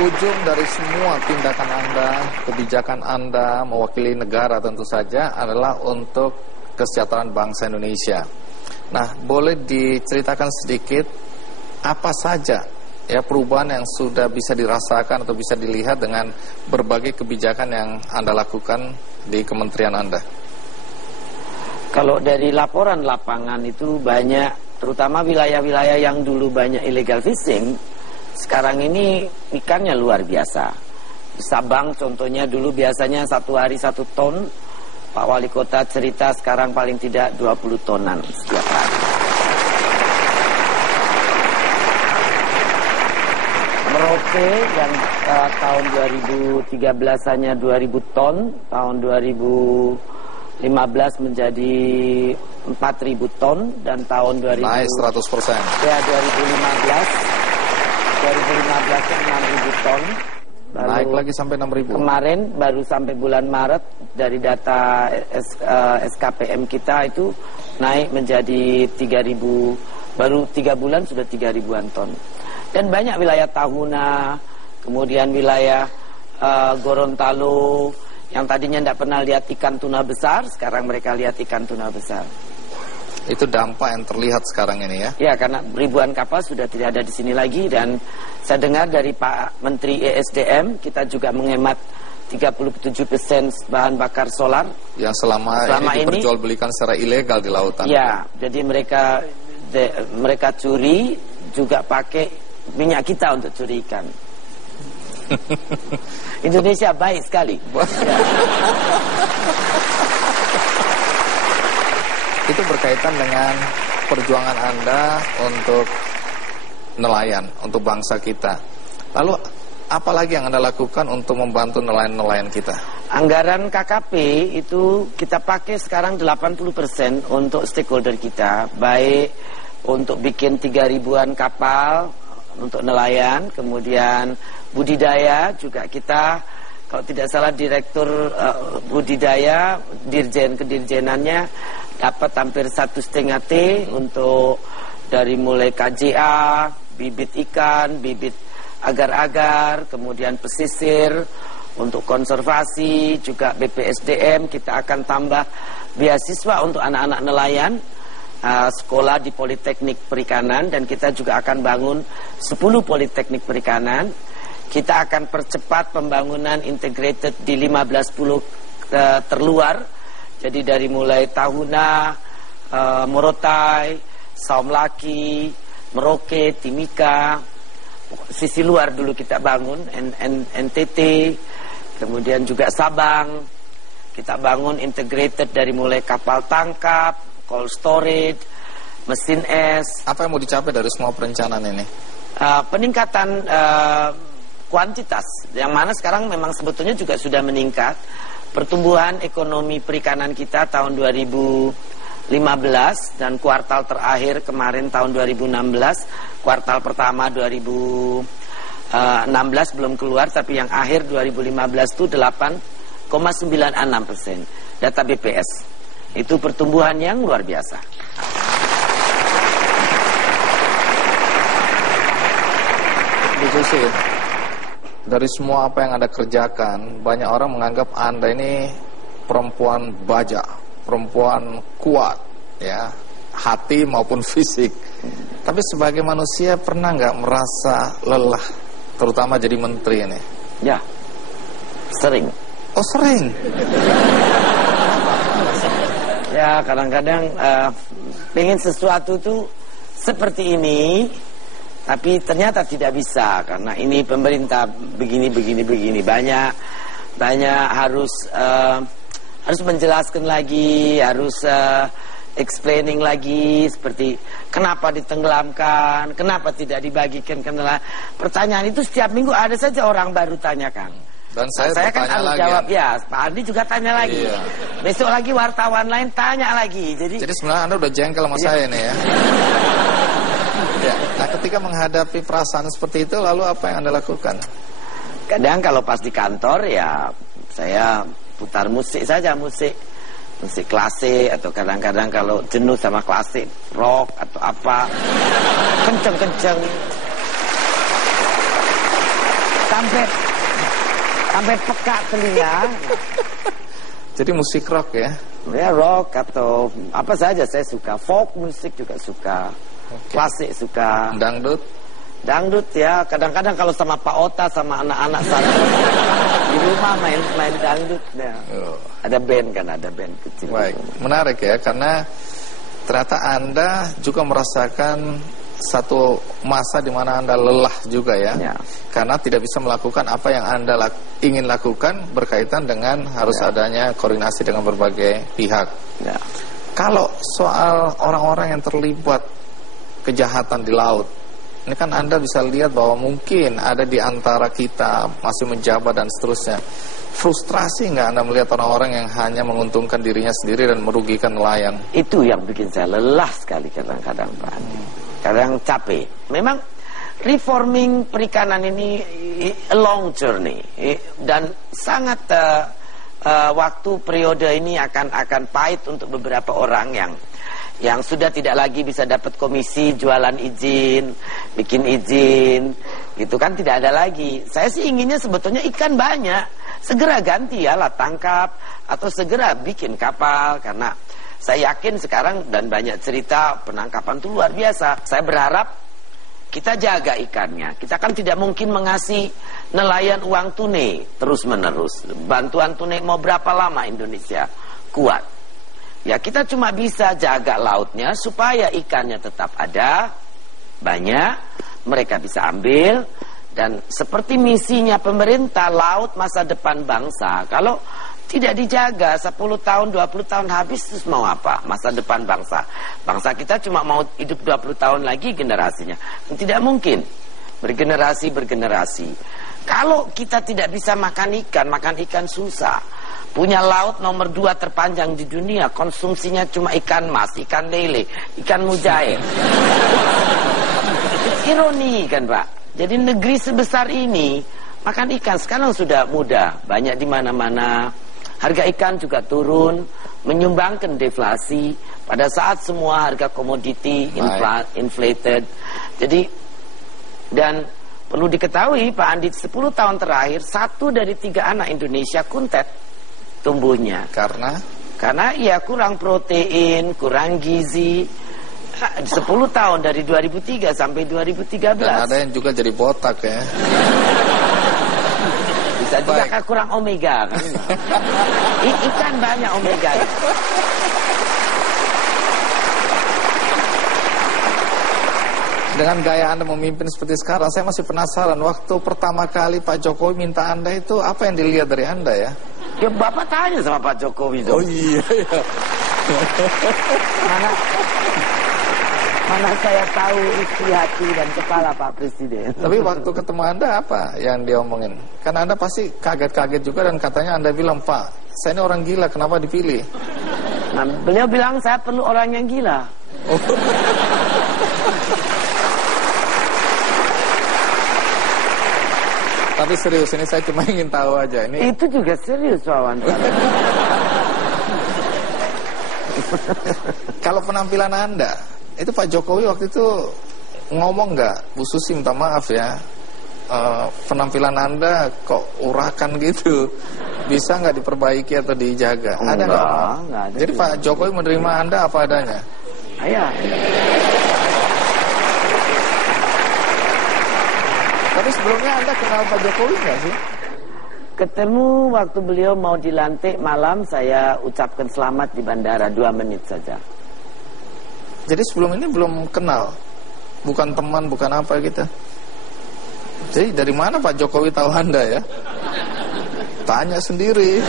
Ujung dari semua tindakan Anda, kebijakan Anda mewakili negara tentu saja adalah untuk kesejahteraan bangsa Indonesia. Nah, boleh diceritakan sedikit apa saja ya perubahan yang sudah bisa dirasakan atau bisa dilihat dengan berbagai kebijakan yang Anda lakukan di kementerian Anda? Kalau dari laporan lapangan itu banyak, terutama wilayah-wilayah yang dulu banyak illegal fishing. Sekarang ini ikannya luar biasa. Sabang contohnya dulu biasanya 1 hari 1 ton. Pak Wali Kota cerita sekarang paling tidak 20 tonan setiap hari. Merauke yang tahun 2013 hanya 2000 ton, tahun 2015 menjadi 4.000 ton, dan tahun 2000 naik 100%. Ya, 2015 6.000 ton. Lalu naik lagi sampai 6.000. Kemarin baru sampai bulan Maret dari data SKPM kita itu naik menjadi 3.000. Baru 3 bulan sudah 3.000-an ton. Dan banyak wilayah Tahuna, kemudian wilayah Gorontalo yang tadinya tidak pernah lihat ikan tuna besar, sekarang mereka lihat ikan tuna besar. Itu dampak yang terlihat sekarang ini ya? Ya, karena ribuan kapal sudah tidak ada di sini lagi, dan saya dengar dari Pak Menteri ESDM kita juga menghemat 37% bahan bakar solar yang selama ini diperjualbelikan secara ilegal di lautan. Ya, jadi mereka curi juga pakai minyak kita untuk curi ikan. Indonesia baik sekali. Ya. Itu berkaitan dengan perjuangan Anda untuk nelayan, untuk bangsa kita. Lalu apa lagi yang Anda lakukan untuk membantu nelayan-nelayan kita? Anggaran KKP itu kita pakai sekarang 80% untuk stakeholder kita, baik untuk bikin 3.000-an kapal untuk nelayan, kemudian budidaya juga kita, kalau tidak salah direktur budidaya, dirjen kedirjenannya dapat hampir 1,5 T untuk dari mulai KJA, bibit ikan, bibit agar-agar, kemudian pesisir, untuk konservasi, juga BPSDM kita akan tambah beasiswa untuk anak-anak nelayan, sekolah di Politeknik Perikanan, dan kita juga akan bangun 10 Politeknik Perikanan. Kita akan percepat pembangunan integrated di 15 pulau terluar. Jadi dari mulai Tahuna, Morotai, Saum Laki, Merauke, Timika, sisi luar dulu kita bangun, NTT, kemudian juga Sabang. Kita bangun integrated dari mulai kapal tangkap, cold storage, mesin es. Apa yang mau dicapai dari semua perencanaan ini? Peningkatan kuantitas, yang mana sekarang memang sebetulnya juga sudah meningkat. Pertumbuhan ekonomi perikanan kita tahun 2015 dan kuartal terakhir kemarin tahun 2016, kuartal pertama 2016 belum keluar, tapi yang akhir 2015 itu 8,96%. Data BPS. Itu pertumbuhan yang luar biasa. Bu Susi, dari semua apa yang Anda kerjakan, banyak orang menganggap Anda ini perempuan baja, perempuan kuat, ya, hati maupun fisik. Tapi sebagai manusia pernah nggak merasa lelah, terutama jadi menteri ini? Ya, sering. Oh, sering? Ya, kadang-kadang pengen sesuatu tuh seperti ini, tapi ternyata tidak bisa karena ini pemerintah begini. Banyak harus menjelaskan lagi, harus explaining lagi, seperti kenapa ditenggelamkan, kenapa tidak dibagikan ke nelayan. Pertanyaan itu setiap minggu ada saja orang baru tanyakan. Dan saya kan bertanya harus lagi, jawab ya. Pak Andi juga tanya lagi. Iya. Besok lagi wartawan lain tanya lagi. Jadi sebenarnya Anda udah jengkel sama saya nih ya. Ya. Nah, ketika menghadapi perasaan seperti itu, lalu apa yang Anda lakukan? kadang kalau pas di kantor ya saya putar musik saja, musik klasik, atau kadang-kadang kalau jenuh sama klasik rock atau apa, kenceng-kenceng sampai peka telinga. Jadi musik rock ya? Ya rock atau apa saja saya suka, folk musik juga suka, klasik suka, dangdut ya. Kadang-kadang kalau sama Pak Ota sama anak-anak saya di rumah main dangdut ya. Ada band kecil. Baik, menarik ya, karena ternyata Anda juga merasakan satu masa di mana Anda lelah juga ya. Karena tidak bisa melakukan apa yang Anda ingin lakukan berkaitan dengan harus adanya koordinasi dengan berbagai pihak. Kalau soal orang-orang yang terlibat kejahatan di laut, ini kan Anda bisa lihat bahwa mungkin ada di antara kita masih menjabat dan seterusnya. Frustrasi nggak Anda melihat orang-orang yang hanya menguntungkan dirinya sendiri dan merugikan nelayan? Itu yang bikin saya lelah sekali kadang-kadang Pak. Kadang capek. Memang reforming perikanan ini a long journey dan sangat waktu periode ini akan pahit untuk beberapa orang yang sudah tidak lagi bisa dapat komisi jualan izin, bikin izin, gitu kan tidak ada lagi. Saya sih inginnya sebetulnya ikan banyak, segera ganti ya alat tangkap atau segera bikin kapal, karena saya yakin sekarang dan banyak cerita penangkapan itu luar biasa. Saya berharap kita jaga ikannya. Kita kan tidak mungkin mengasih nelayan uang tunai terus menerus. Bantuan tunai mau berapa lama Indonesia kuat? Ya kita cuma bisa jaga lautnya supaya ikannya tetap ada, banyak, mereka bisa ambil. Dan seperti misinya pemerintah, laut masa depan bangsa. Kalau tidak dijaga 10 tahun, 20 tahun habis, terus mau apa? Masa depan bangsa. Bangsa kita cuma mau hidup 20 tahun lagi generasinya. Tidak mungkin bergenerasi. Kalau kita tidak bisa makan ikan susah. Punya laut nomor 2 terpanjang di dunia, konsumsinya cuma ikan mas, ikan lele, ikan mujair. Ironi kan Pak. Jadi negeri sebesar ini makan ikan sekarang sudah mudah, banyak di mana-mana. Harga ikan juga turun, menyumbangkan deflasi pada saat semua harga komoditi inflated. Jadi dan perlu diketahui Pak Andi, 10 tahun terakhir 1 dari 3 anak Indonesia kuntet tumbuhnya. Karena ya kurang protein, kurang gizi. 10 tahun dari 2003 sampai 2013. Dan ada yang juga jadi botak ya. Bisa juga kan kurang omega kan. Ikan banyak omega. Dengan gaya Anda memimpin seperti sekarang, saya masih penasaran. Waktu pertama kali Pak Jokowi minta Anda itu, apa yang dilihat dari Anda ya? Ya Bapak tanya sama Pak Jokowi dong. Oh iya. Mana saya tahu isi hati dan kepala Pak Presiden. Tapi waktu ketemu Anda apa yang dia omongin? Kan Anda pasti kaget-kaget juga dan katanya Anda bilang, Pak, saya ini orang gila, kenapa dipilih? Nah, beliau bilang saya perlu orang yang gila. Tapi serius, ini saya cuma ingin tahu aja. Itu juga serius Wawan. Kalau penampilan Anda, itu Pak Jokowi waktu itu ngomong nggak, Bu Susi minta maaf ya, penampilan Anda kok urakan gitu, bisa nggak diperbaiki atau dijaga? Ada nggak? Jadi Pak Jokowi menerima Anda apa adanya? Iya. Tapi sebelumnya Anda kenal Pak Jokowi nggak sih? Ketemu waktu beliau mau dilantik malam, saya ucapkan selamat di bandara 2 menit saja. Jadi sebelum ini belum kenal, bukan teman, bukan apa gitu. Jadi dari mana Pak Jokowi tahu Anda ya? Tanya sendiri.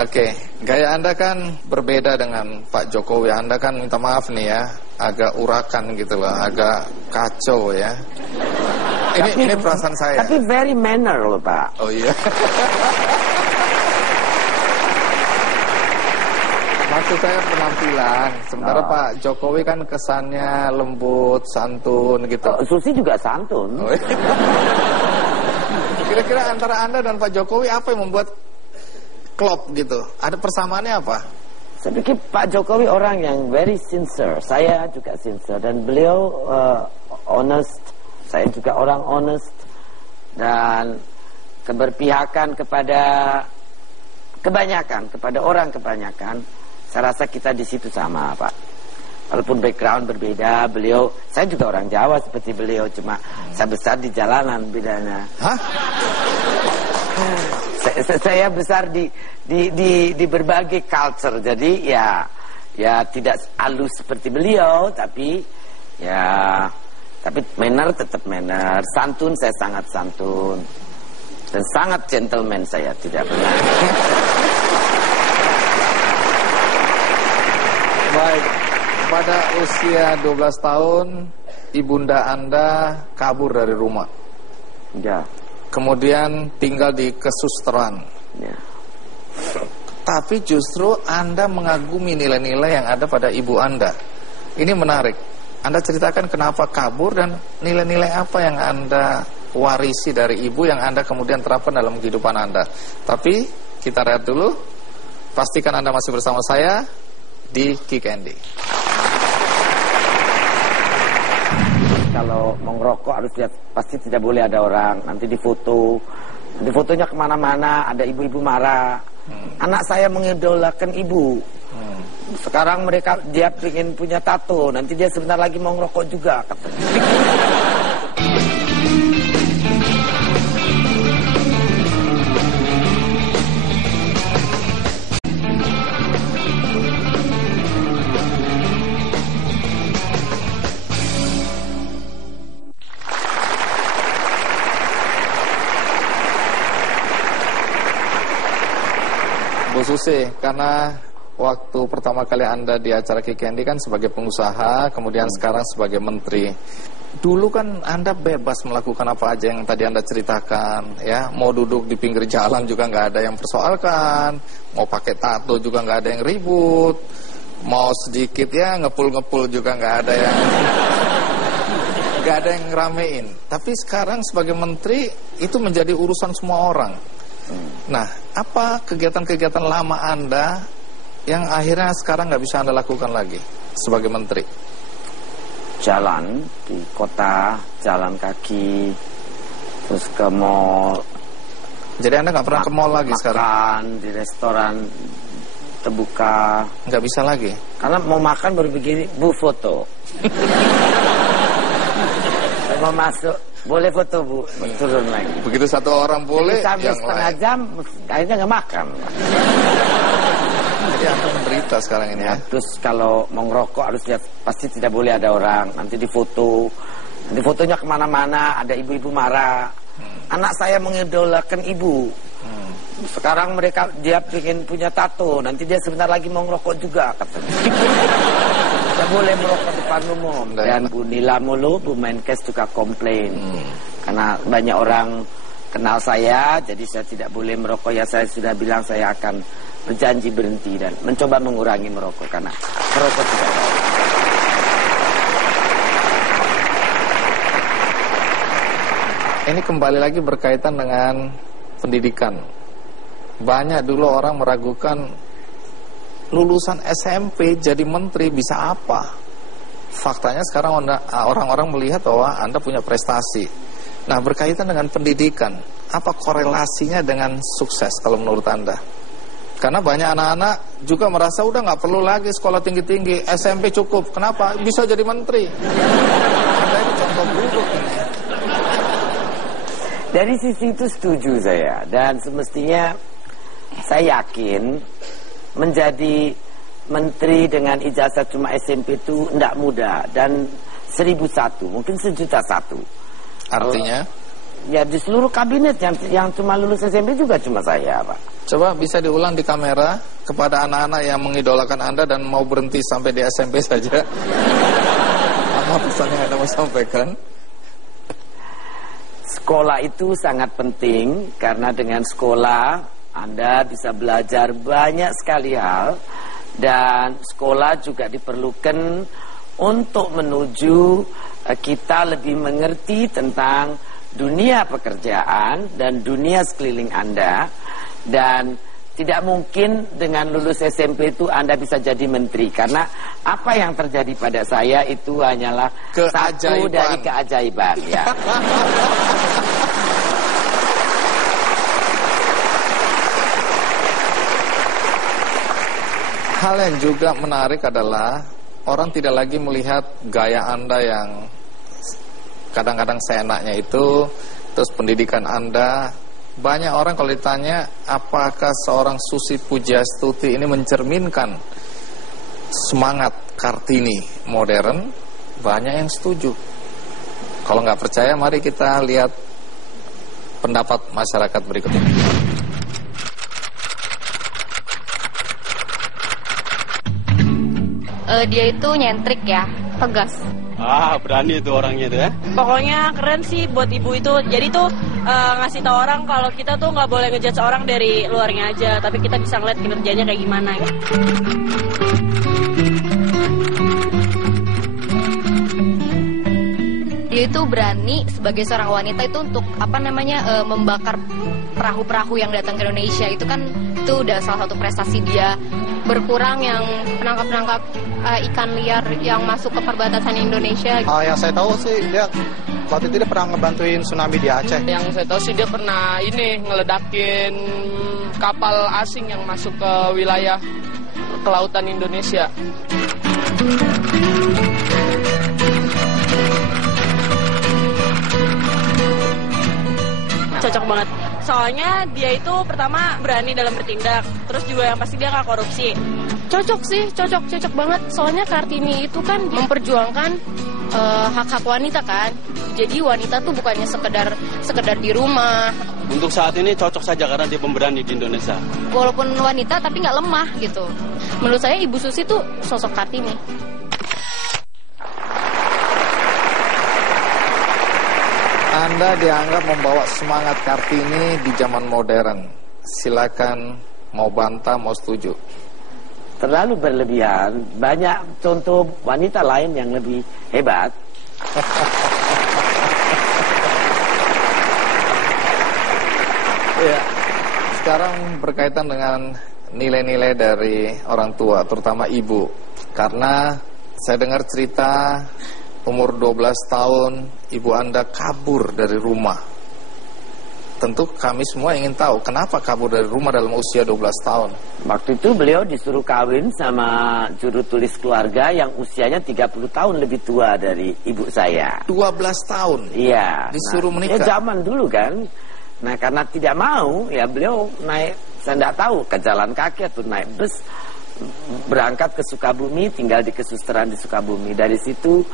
Oke, gaya Anda kan berbeda dengan Pak Jokowi. Anda kan minta maaf nih ya, agak urakan gitu loh, agak kacau ya. Ini perasaan saya. Tapi very manner loh Pak. Oh iya. Maksud saya penampilan. Sementara Pak Jokowi kan kesannya lembut, santun gitu. Susi juga santun. Oh, iya. Kira-kira antara Anda dan Pak Jokowi apa yang membuat klop gitu? Ada persamaannya apa? Saya pikir Pak Jokowi orang yang very sincere. Saya juga sincere. Dan beliau honest. Saya juga orang honest. Dan keberpihakan kepada kebanyakan. Kepada orang kebanyakan. Saya rasa kita di situ sama Pak. Walaupun background berbeda. Beliau, saya juga orang Jawa seperti beliau. Cuma saya besar di jalanan bedanya. Hah? Saya besar di berbagai culture, jadi ya tidak halus seperti beliau, tapi manner tetap manner, santun saya sangat santun, dan sangat gentleman saya tidak pernah. Baik, pada usia 12 tahun ibunda Anda kabur dari rumah. Ya. Kemudian tinggal di kesusteran. Ya. Tapi justru Anda mengagumi nilai-nilai yang ada pada ibu Anda. Ini menarik. Anda ceritakan kenapa kabur dan nilai-nilai apa yang Anda warisi dari ibu yang Anda kemudian terapkan dalam kehidupan Anda. Tapi kita lihat dulu. Pastikan Anda masih bersama saya di Kick Andy. Kalau mau ngerokok harus lihat, pasti tidak boleh ada orang. Nanti difoto, nanti fotonya kemana-mana, ada ibu-ibu marah. Anak saya mengidolakan ibu. Sekarang dia pengen punya tato, nanti dia sebentar lagi mau ngerokok juga katanya. Bu Susi, karena waktu pertama kali Anda di acara Kick Andy kan sebagai pengusaha, kemudian sekarang sebagai menteri. Dulu kan Anda bebas melakukan apa aja yang tadi Anda ceritakan, ya. Mau duduk di pinggir jalan juga nggak ada yang persoalkan, mau pakai tato juga nggak ada yang ribut, mau sedikit ya ngepul-ngepul juga nggak ada yang ngeramein. Tapi sekarang sebagai menteri itu menjadi urusan semua orang. Nah, apa kegiatan-kegiatan lama Anda yang akhirnya sekarang nggak bisa Anda lakukan lagi sebagai menteri? Jalan di kota, jalan kaki, terus ke mall. Jadi Anda nggak pernah ke mall lagi sekarang? Makan di restoran terbuka. Nggak bisa lagi? Karena mau makan baru begini, Bu foto. Saya mau masuk, boleh foto Bu, turun lagi. Begitu satu orang boleh, sampai yang setengah lain. jam, akhirnya nggak makan. Jadi Anda menderita sekarang ini ya. Terus kalau mau ngerokok harus lihat, pasti tidak boleh ada orang. Nanti difoto, nanti fotonya kemana-mana, ada ibu-ibu marah. Anak saya mengidolakan ibu. Sekarang dia pengen punya tato, nanti dia sebentar lagi mau ngerokok juga katanya. Tidak boleh merokok depan umum. Dan Bu Nila mulu, Bu Menkes juga komplain. Karena banyak orang kenal saya, jadi saya tidak boleh merokok. Ya saya sudah bilang saya akan berjanji berhenti dan mencoba mengurangi merokok karena merokok tidak baik. Ini kembali lagi berkaitan dengan pendidikan. Banyak dulu orang meragukan lulusan SMP jadi menteri bisa apa. Faktanya sekarang orang-orang melihat bahwa Anda punya prestasi. Nah, berkaitan dengan pendidikan, apa korelasinya dengan sukses kalau menurut Anda? Karena banyak anak-anak juga merasa udah nggak perlu lagi sekolah tinggi-tinggi, SMP cukup. Kenapa? Bisa jadi menteri. Anda ini contoh buruk ini. Dari sisi itu setuju saya. Dan semestinya saya yakin menjadi menteri dengan ijazah cuma SMP itu tidak mudah. Dan 1001, mungkin 1.000.001. Artinya? Ya di seluruh kabinet yang cuma lulus SMP juga cuma saya Pak. Coba bisa diulang di kamera kepada anak-anak yang mengidolakan Anda dan mau berhenti sampai di SMP saja. Apa pesan yang Anda mau sampaikan? sekolah itu sangat penting, karena dengan sekolah Anda bisa belajar banyak sekali hal, dan sekolah juga diperlukan untuk menuju kita lebih mengerti tentang dunia pekerjaan dan dunia sekeliling Anda. Dan tidak mungkin dengan lulus SMP itu Anda bisa jadi menteri, karena apa yang terjadi pada saya itu hanyalah satu dari keajaiban, ya. Hal yang juga menarik adalah orang tidak lagi melihat gaya Anda yang kadang-kadang seenaknya itu, terus pendidikan Anda. Banyak orang kalau ditanya apakah seorang Susi Pujiastuti ini mencerminkan semangat Kartini modern, banyak yang setuju. Kalau nggak percaya, mari kita lihat pendapat masyarakat berikut ini. Dia itu nyentrik ya, tegas. Berani itu orangnya itu ya. Pokoknya keren sih buat ibu itu. Jadi tuh ngasih tahu orang kalau kita tuh nggak boleh ngejudge orang dari luarnya aja, tapi kita bisa ngeliat kinerjanya kayak gimana. Dia itu berani sebagai seorang wanita itu untuk membakar perahu-perahu yang datang ke Indonesia. Itu kan itu udah salah satu prestasi dia. Berkurang yang penangkap ikan liar yang masuk ke perbatasan Indonesia. Yang saya tahu sih dia waktu itu dia pernah ngebantuin tsunami di Aceh. Yang saya tahu sih dia pernah ngeledakin kapal asing yang masuk ke wilayah kelautan Indonesia. Cocok banget. Soalnya dia itu pertama berani dalam bertindak, terus juga yang pasti dia nggak korupsi. Cocok sih, cocok banget. Soalnya Kartini itu kan memperjuangkan hak-hak wanita kan. Jadi wanita tuh bukannya sekedar di rumah. Untuk saat ini cocok saja karena dia pemberani di Indonesia. Walaupun wanita tapi nggak lemah gitu. Menurut saya Ibu Susi tuh sosok Kartini. Anda dianggap membawa semangat Kartini di zaman modern. Silakan mau bantah, mau setuju. Terlalu berlebihan. Banyak contoh wanita lain yang lebih hebat. Ya, sekarang berkaitan dengan nilai-nilai dari orang tua, terutama ibu. Karena saya dengar cerita umur 12 tahun ibu Anda kabur dari rumah. Tentu kami semua ingin tahu kenapa kabur dari rumah dalam usia 12 tahun. Waktu itu beliau disuruh kawin sama juru tulis keluarga yang usianya 30 tahun lebih tua dari ibu saya. 12 tahun? Iya. Disuruh menikah? Ya zaman dulu kan. Nah karena tidak mau, ya beliau naik, saya tidak tahu, ke jalan kaki atau naik bus, berangkat ke Sukabumi, tinggal di kesusteran di Sukabumi. Dari situ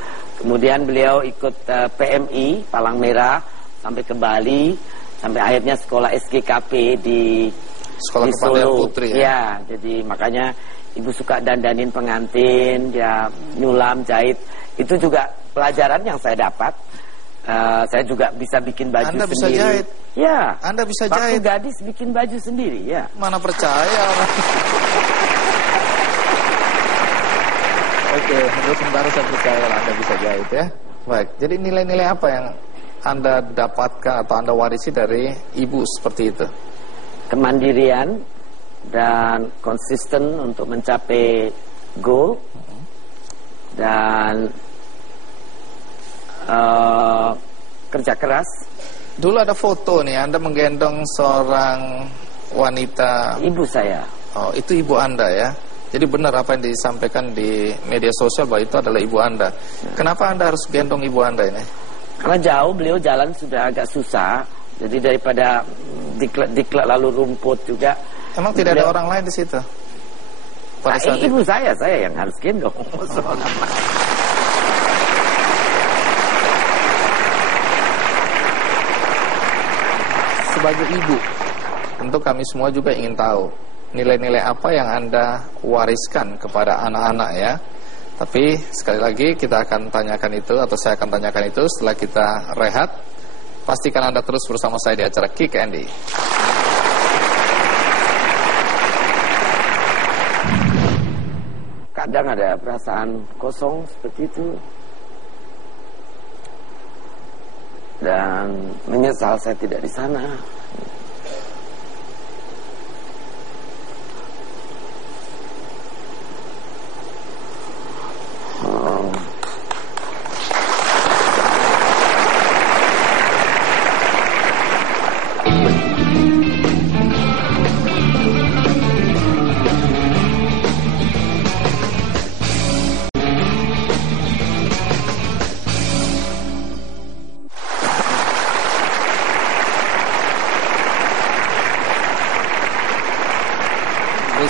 kemudian beliau ikut PMI Palang Merah sampai ke Bali, sampai akhirnya sekolah SGKP di Solo. Putri, ya, jadi makanya ibu suka dandanin pengantin, ya nyulam, jahit. Itu juga pelajaran yang saya dapat. Saya juga bisa bikin baju Anda sendiri. Bisa jahit? Ya. Anda bisa waktu jahit? gadis bikin baju sendiri, ya. Mana percaya orang. Oke, menurut sementara saya percaya Anda bisa jahit ya. Baik, jadi nilai-nilai apa yang Anda dapatkan atau Anda warisi dari ibu seperti itu? Kemandirian dan konsisten untuk mencapai goal, dan kerja keras. Dulu ada foto nih, Anda menggendong seorang wanita. Ibu saya. Oh, itu ibu Anda ya. Jadi benar apa yang disampaikan di media sosial bahwa itu adalah ibu Anda. Kenapa Anda harus gendong ibu Anda ini? Karena jauh, beliau jalan sudah agak susah. Jadi daripada diklat lalu rumput juga. Emang tidak ada orang lain di situ? Pada saat ibu saya yang harus gendong. Sebagai ibu, tentu kami semua juga ingin tahu nilai-nilai apa yang Anda wariskan kepada anak-anak ya. Tapi sekali lagi kita akan tanyakan itu, atau saya akan tanyakan itu setelah kita rehat. Pastikan Anda terus bersama saya di acara Kick Andy. Kadang ada perasaan kosong seperti itu. Dan menyesal saya tidak di sana.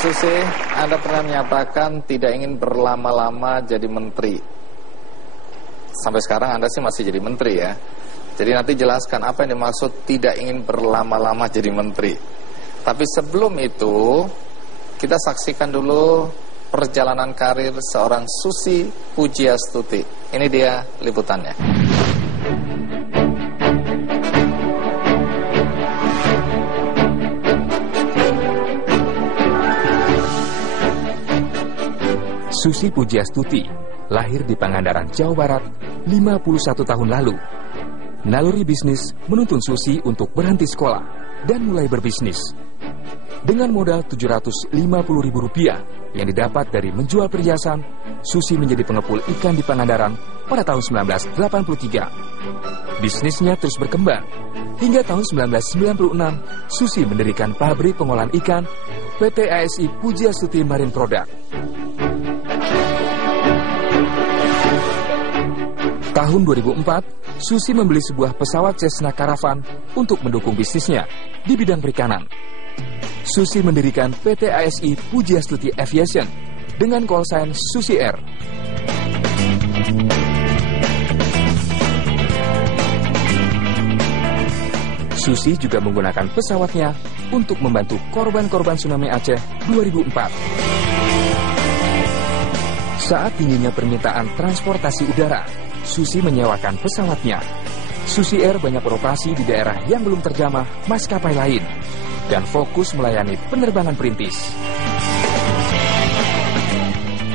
Susi, Anda pernah menyatakan tidak ingin berlama-lama jadi menteri. Sampai sekarang Anda sih masih jadi menteri ya. Jadi nanti jelaskan apa yang dimaksud tidak ingin berlama-lama jadi menteri. Tapi sebelum itu, kita saksikan dulu perjalanan karir seorang Susi Pujiastuti. Ini dia liputannya. Susi Pujiastuti lahir di Pangandaran, Jawa Barat 51 tahun lalu. Naluri bisnis menuntun Susi untuk berhenti sekolah dan mulai berbisnis. Dengan modal Rp750.000 yang didapat dari menjual perhiasan, Susi menjadi pengepul ikan di Pangandaran pada tahun 1983. Bisnisnya terus berkembang. Hingga tahun 1996, Susi mendirikan pabrik pengolahan ikan PT ASI Pujiastuti Marine Product. Tahun 2004, Susi membeli sebuah pesawat Cessna Caravan untuk mendukung bisnisnya di bidang perikanan. Susi mendirikan PT ASI Pujiastuti Aviation dengan call sign Susi Air. Susi juga menggunakan pesawatnya untuk membantu korban-korban tsunami Aceh 2004. Saat tingginya permintaan transportasi udara, Susi menyewakan pesawatnya. Susi Air banyak beroperasi di daerah yang belum terjamah maskapai lain dan fokus melayani penerbangan perintis.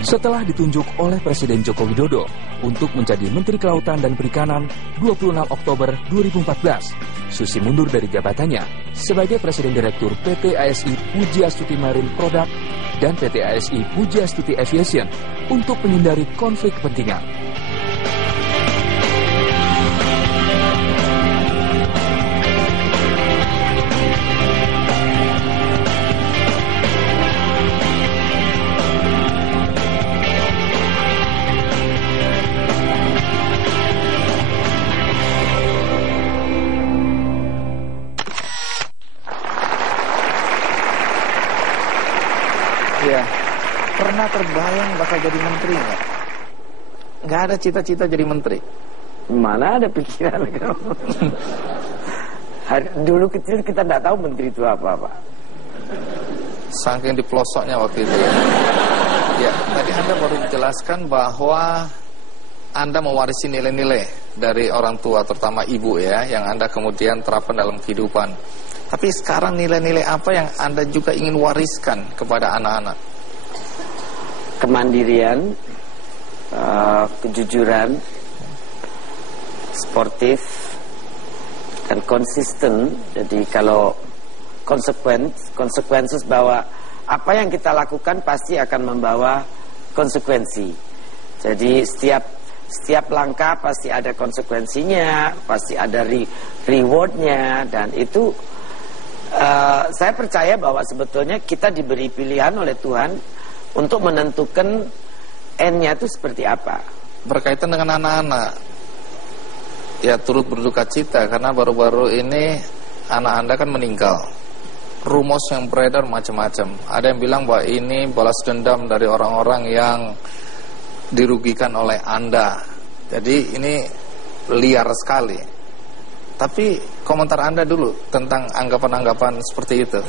Setelah ditunjuk oleh Presiden Joko Widodo untuk menjadi Menteri Kelautan dan Perikanan 26 Oktober 2014, Susi mundur dari jabatannya sebagai Presiden Direktur PT ASI Pujiastuti Marine Product dan PT ASI Pujiastuti Aviation untuk menghindari konflik kepentingan. Ya, pernah terbayang bakal jadi menteri nggak? Nggak ada cita-cita jadi menteri. Mana ada pikiran kamu? Dulu kecil kita nggak tahu menteri itu apa-apa. Saking di pelosoknya waktu itu ya. Ya, tadi Anda baru menjelaskan bahwa Anda mewarisi nilai-nilai dari orang tua, terutama ibu ya, yang Anda kemudian terapkan dalam kehidupan. Tapi sekarang nilai-nilai apa yang Anda juga ingin wariskan kepada anak-anak? Kemandirian, kejujuran, sportif, dan konsisten. Jadi kalau konsekuensi bahwa apa yang kita lakukan pasti akan membawa konsekuensi. Jadi setiap langkah pasti ada konsekuensinya, pasti ada rewardnya, dan itu saya percaya bahwa sebetulnya kita diberi pilihan oleh Tuhan untuk menentukan end-nya itu seperti apa. Berkaitan dengan anak-anak, ya turut berduka cita karena baru-baru ini anak Anda kan meninggal. Rumors yang beredar macam-macam. Ada yang bilang bahwa ini balas dendam dari orang-orang yang dirugikan oleh Anda. Jadi ini liar sekali. Tapi komentar Anda dulu tentang anggapan-anggapan seperti itu.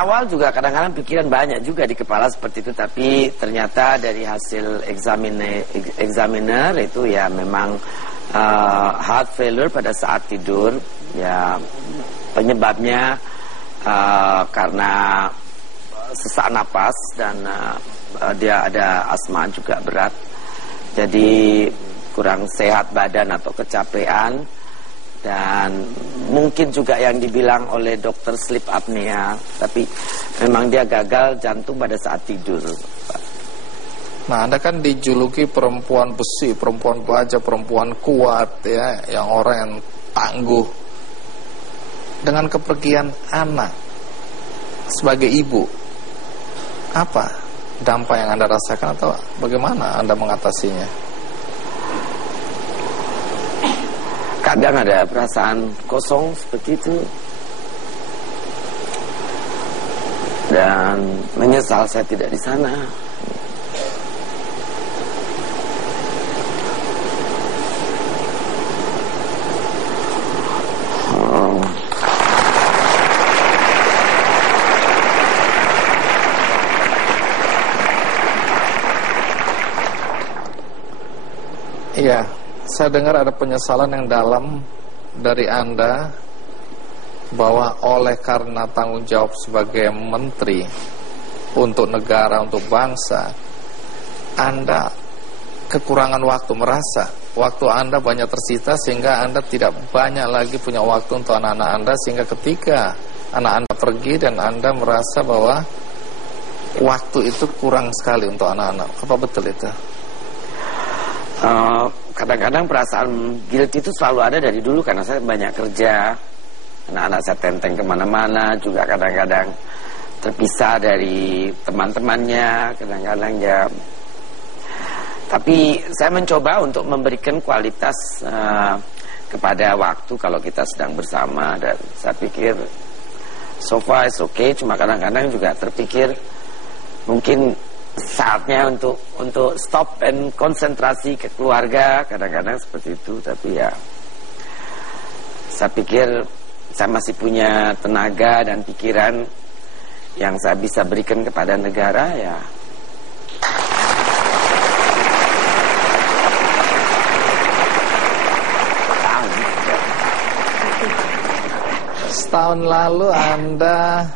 awal juga kadang-kadang pikiran banyak juga di kepala seperti itu, tapi ternyata dari hasil examiner itu ya memang heart failure pada saat tidur. Ya penyebabnya karena sesak napas dan dia ada asma juga berat. Jadi kurang sehat badan atau kecapean. Dan mungkin juga yang dibilang oleh dokter sleep apnea, tapi memang dia gagal jantung pada saat tidur. Nah, Anda kan dijuluki perempuan besi, perempuan baja, perempuan kuat ya, yang orang yang tangguh. Dengan kepergian anak sebagai ibu, apa dampak yang Anda rasakan atau bagaimana Anda mengatasinya? Kadang ada perasaan kosong seperti itu, dan menyesal saya tidak di sana. Iya. Saya dengar ada penyesalan yang dalam dari Anda bahwa oleh karena tanggung jawab sebagai menteri untuk negara, untuk bangsa, Anda kekurangan waktu, merasa waktu Anda banyak tersita sehingga Anda tidak banyak lagi punya waktu untuk anak-anak Anda, sehingga ketika anak Anda pergi dan Anda merasa bahwa waktu itu kurang sekali untuk anak-anak. Apa betul itu? Kadang-kadang perasaan guilt itu selalu ada dari dulu karena saya banyak kerja, anak-anak saya tenteng kemana-mana, juga kadang-kadang terpisah dari teman-temannya, kadang-kadang ya. Tapi saya mencoba untuk memberikan kualitas kepada waktu kalau kita sedang bersama, dan saya pikir so far it's okay. Cuma kadang-kadang juga terpikir mungkin saatnya untuk stop and konsentrasi ke keluarga, kadang-kadang seperti itu. Tapi ya saya pikir saya masih punya tenaga dan pikiran yang saya bisa berikan kepada negara ya. Setahun lalu Anda,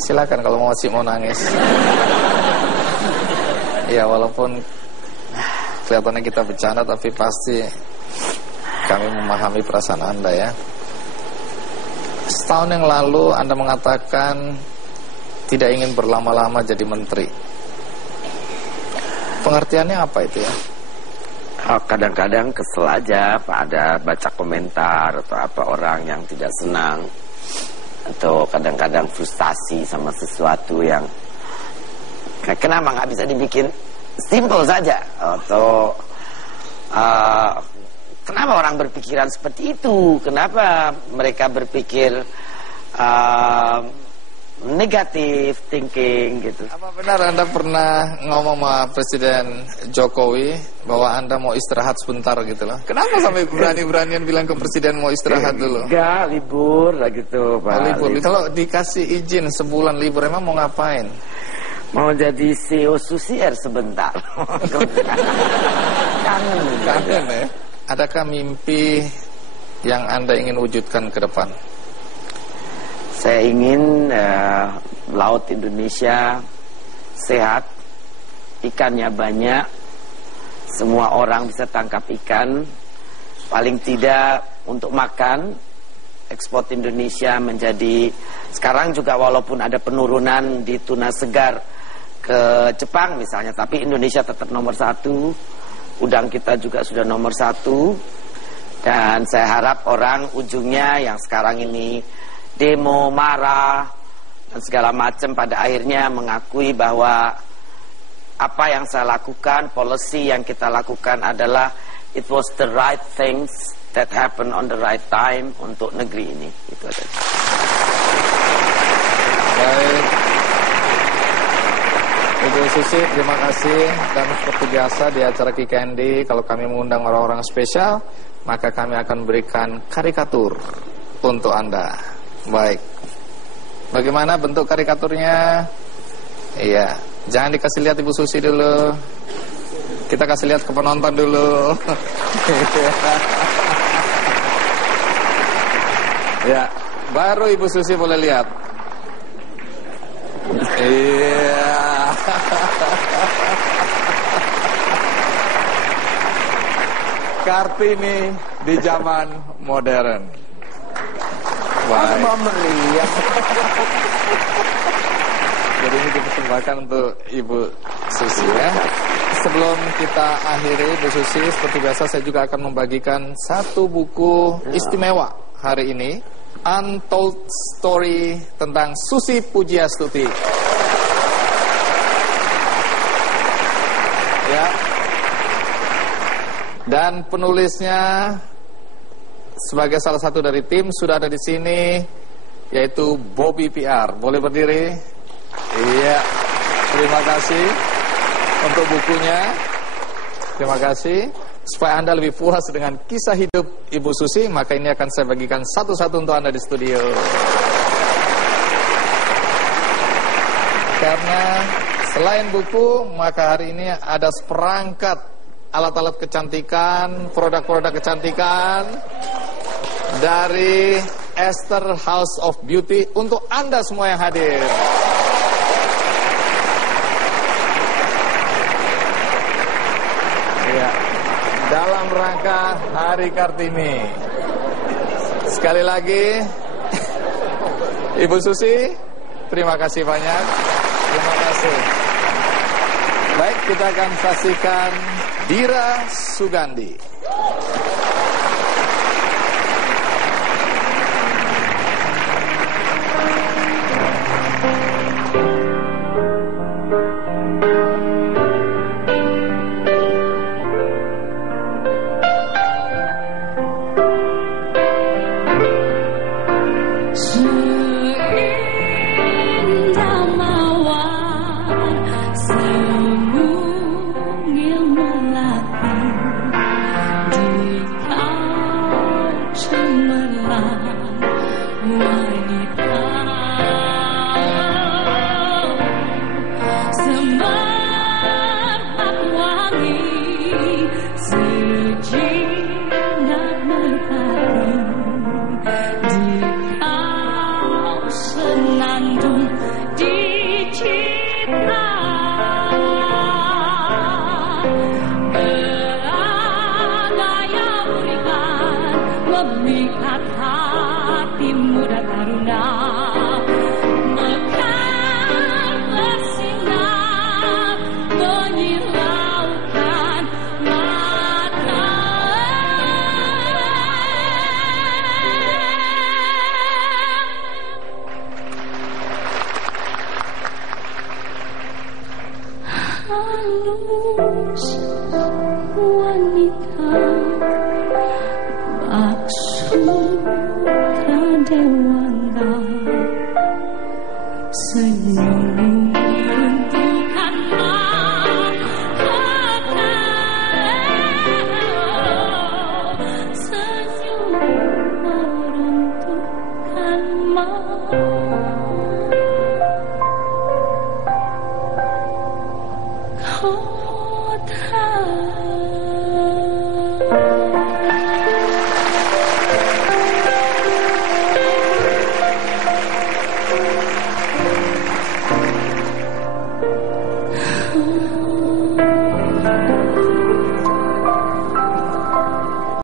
silakan kalau mau nangis. Ya, walaupun kelihatannya kita bercanda, tapi pasti kami memahami perasaan Anda ya. Setahun yang lalu Anda mengatakan tidak ingin berlama-lama jadi menteri. Pengertiannya apa itu ya? Kadang-kadang kesel aja pada baca komentar atau apa orang yang tidak senang, atau kadang-kadang frustasi sama sesuatu yang kenapa nggak bisa dibikin simple saja, atau kenapa orang berpikiran seperti itu, kenapa mereka berpikir negatif thinking gitu. Apa benar Anda pernah ngomong sama Presiden Jokowi bahwa Anda mau istirahat sebentar gitu loh? Kenapa sampai berani-beranian bilang ke Presiden mau istirahat dulu? Enggak, libur lah gitu Pak. Libur. Kalau dikasih izin sebulan libur, emang mau ngapain? Mau jadi CEO Susi Air sebentar. Kangen ya. Adakah mimpi yang Anda ingin wujudkan ke depan? Saya ingin laut Indonesia sehat, ikannya banyak, semua orang bisa tangkap ikan, paling tidak untuk makan. Ekspor Indonesia menjadi, sekarang juga walaupun ada penurunan di tuna segar ke Jepang misalnya, tapi Indonesia tetap nomor 1. Udang kita juga sudah nomor 1. Dan saya harap orang ujungnya yang sekarang ini demo, marah dan segala macam, pada akhirnya mengakui bahwa apa yang saya lakukan, policy yang kita lakukan adalah it was the right things that happened on the right time untuk negeri ini. Itu aja. Baik, Ibu Susi, terima kasih. Dan seperti biasa di acara KKND, kalau kami mengundang orang-orang spesial, maka kami akan berikan karikatur untuk Anda. Baik, Bagaimana bentuk karikaturnya? Iya, jangan dikasih lihat Ibu Susi dulu. Kita kasih lihat ke penonton dulu. Ya, baru Ibu Susi boleh lihat. Iya. Kartini di zaman modern. Baik. Meriah. Jadi ini dipersembahkan untuk Ibu Susi ya. Sebelum kita akhiri Bu Susi, seperti biasa saya juga akan membagikan satu buku istimewa hari ini, Untold Story tentang Susi Pujiastuti. Ya. Dan penulisnya sebagai salah satu dari tim sudah ada di sini, yaitu Bobby PR. Boleh berdiri? Iya. Terima kasih untuk bukunya. Terima kasih. Supaya Anda lebih puas dengan kisah hidup Ibu Susi, maka ini akan saya bagikan satu-satu untuk Anda di studio. Karena selain buku, maka hari ini ada seperangkat alat-alat kecantikan, produk-produk kecantikan dari Esther House of Beauty untuk Anda semua yang hadir. Ya, dalam rangka Hari Kartini. Sekali lagi, Ibu Susi, terima kasih banyak. Terima kasih. Baik, kita akan saksikan Dira Sugandi. Wanita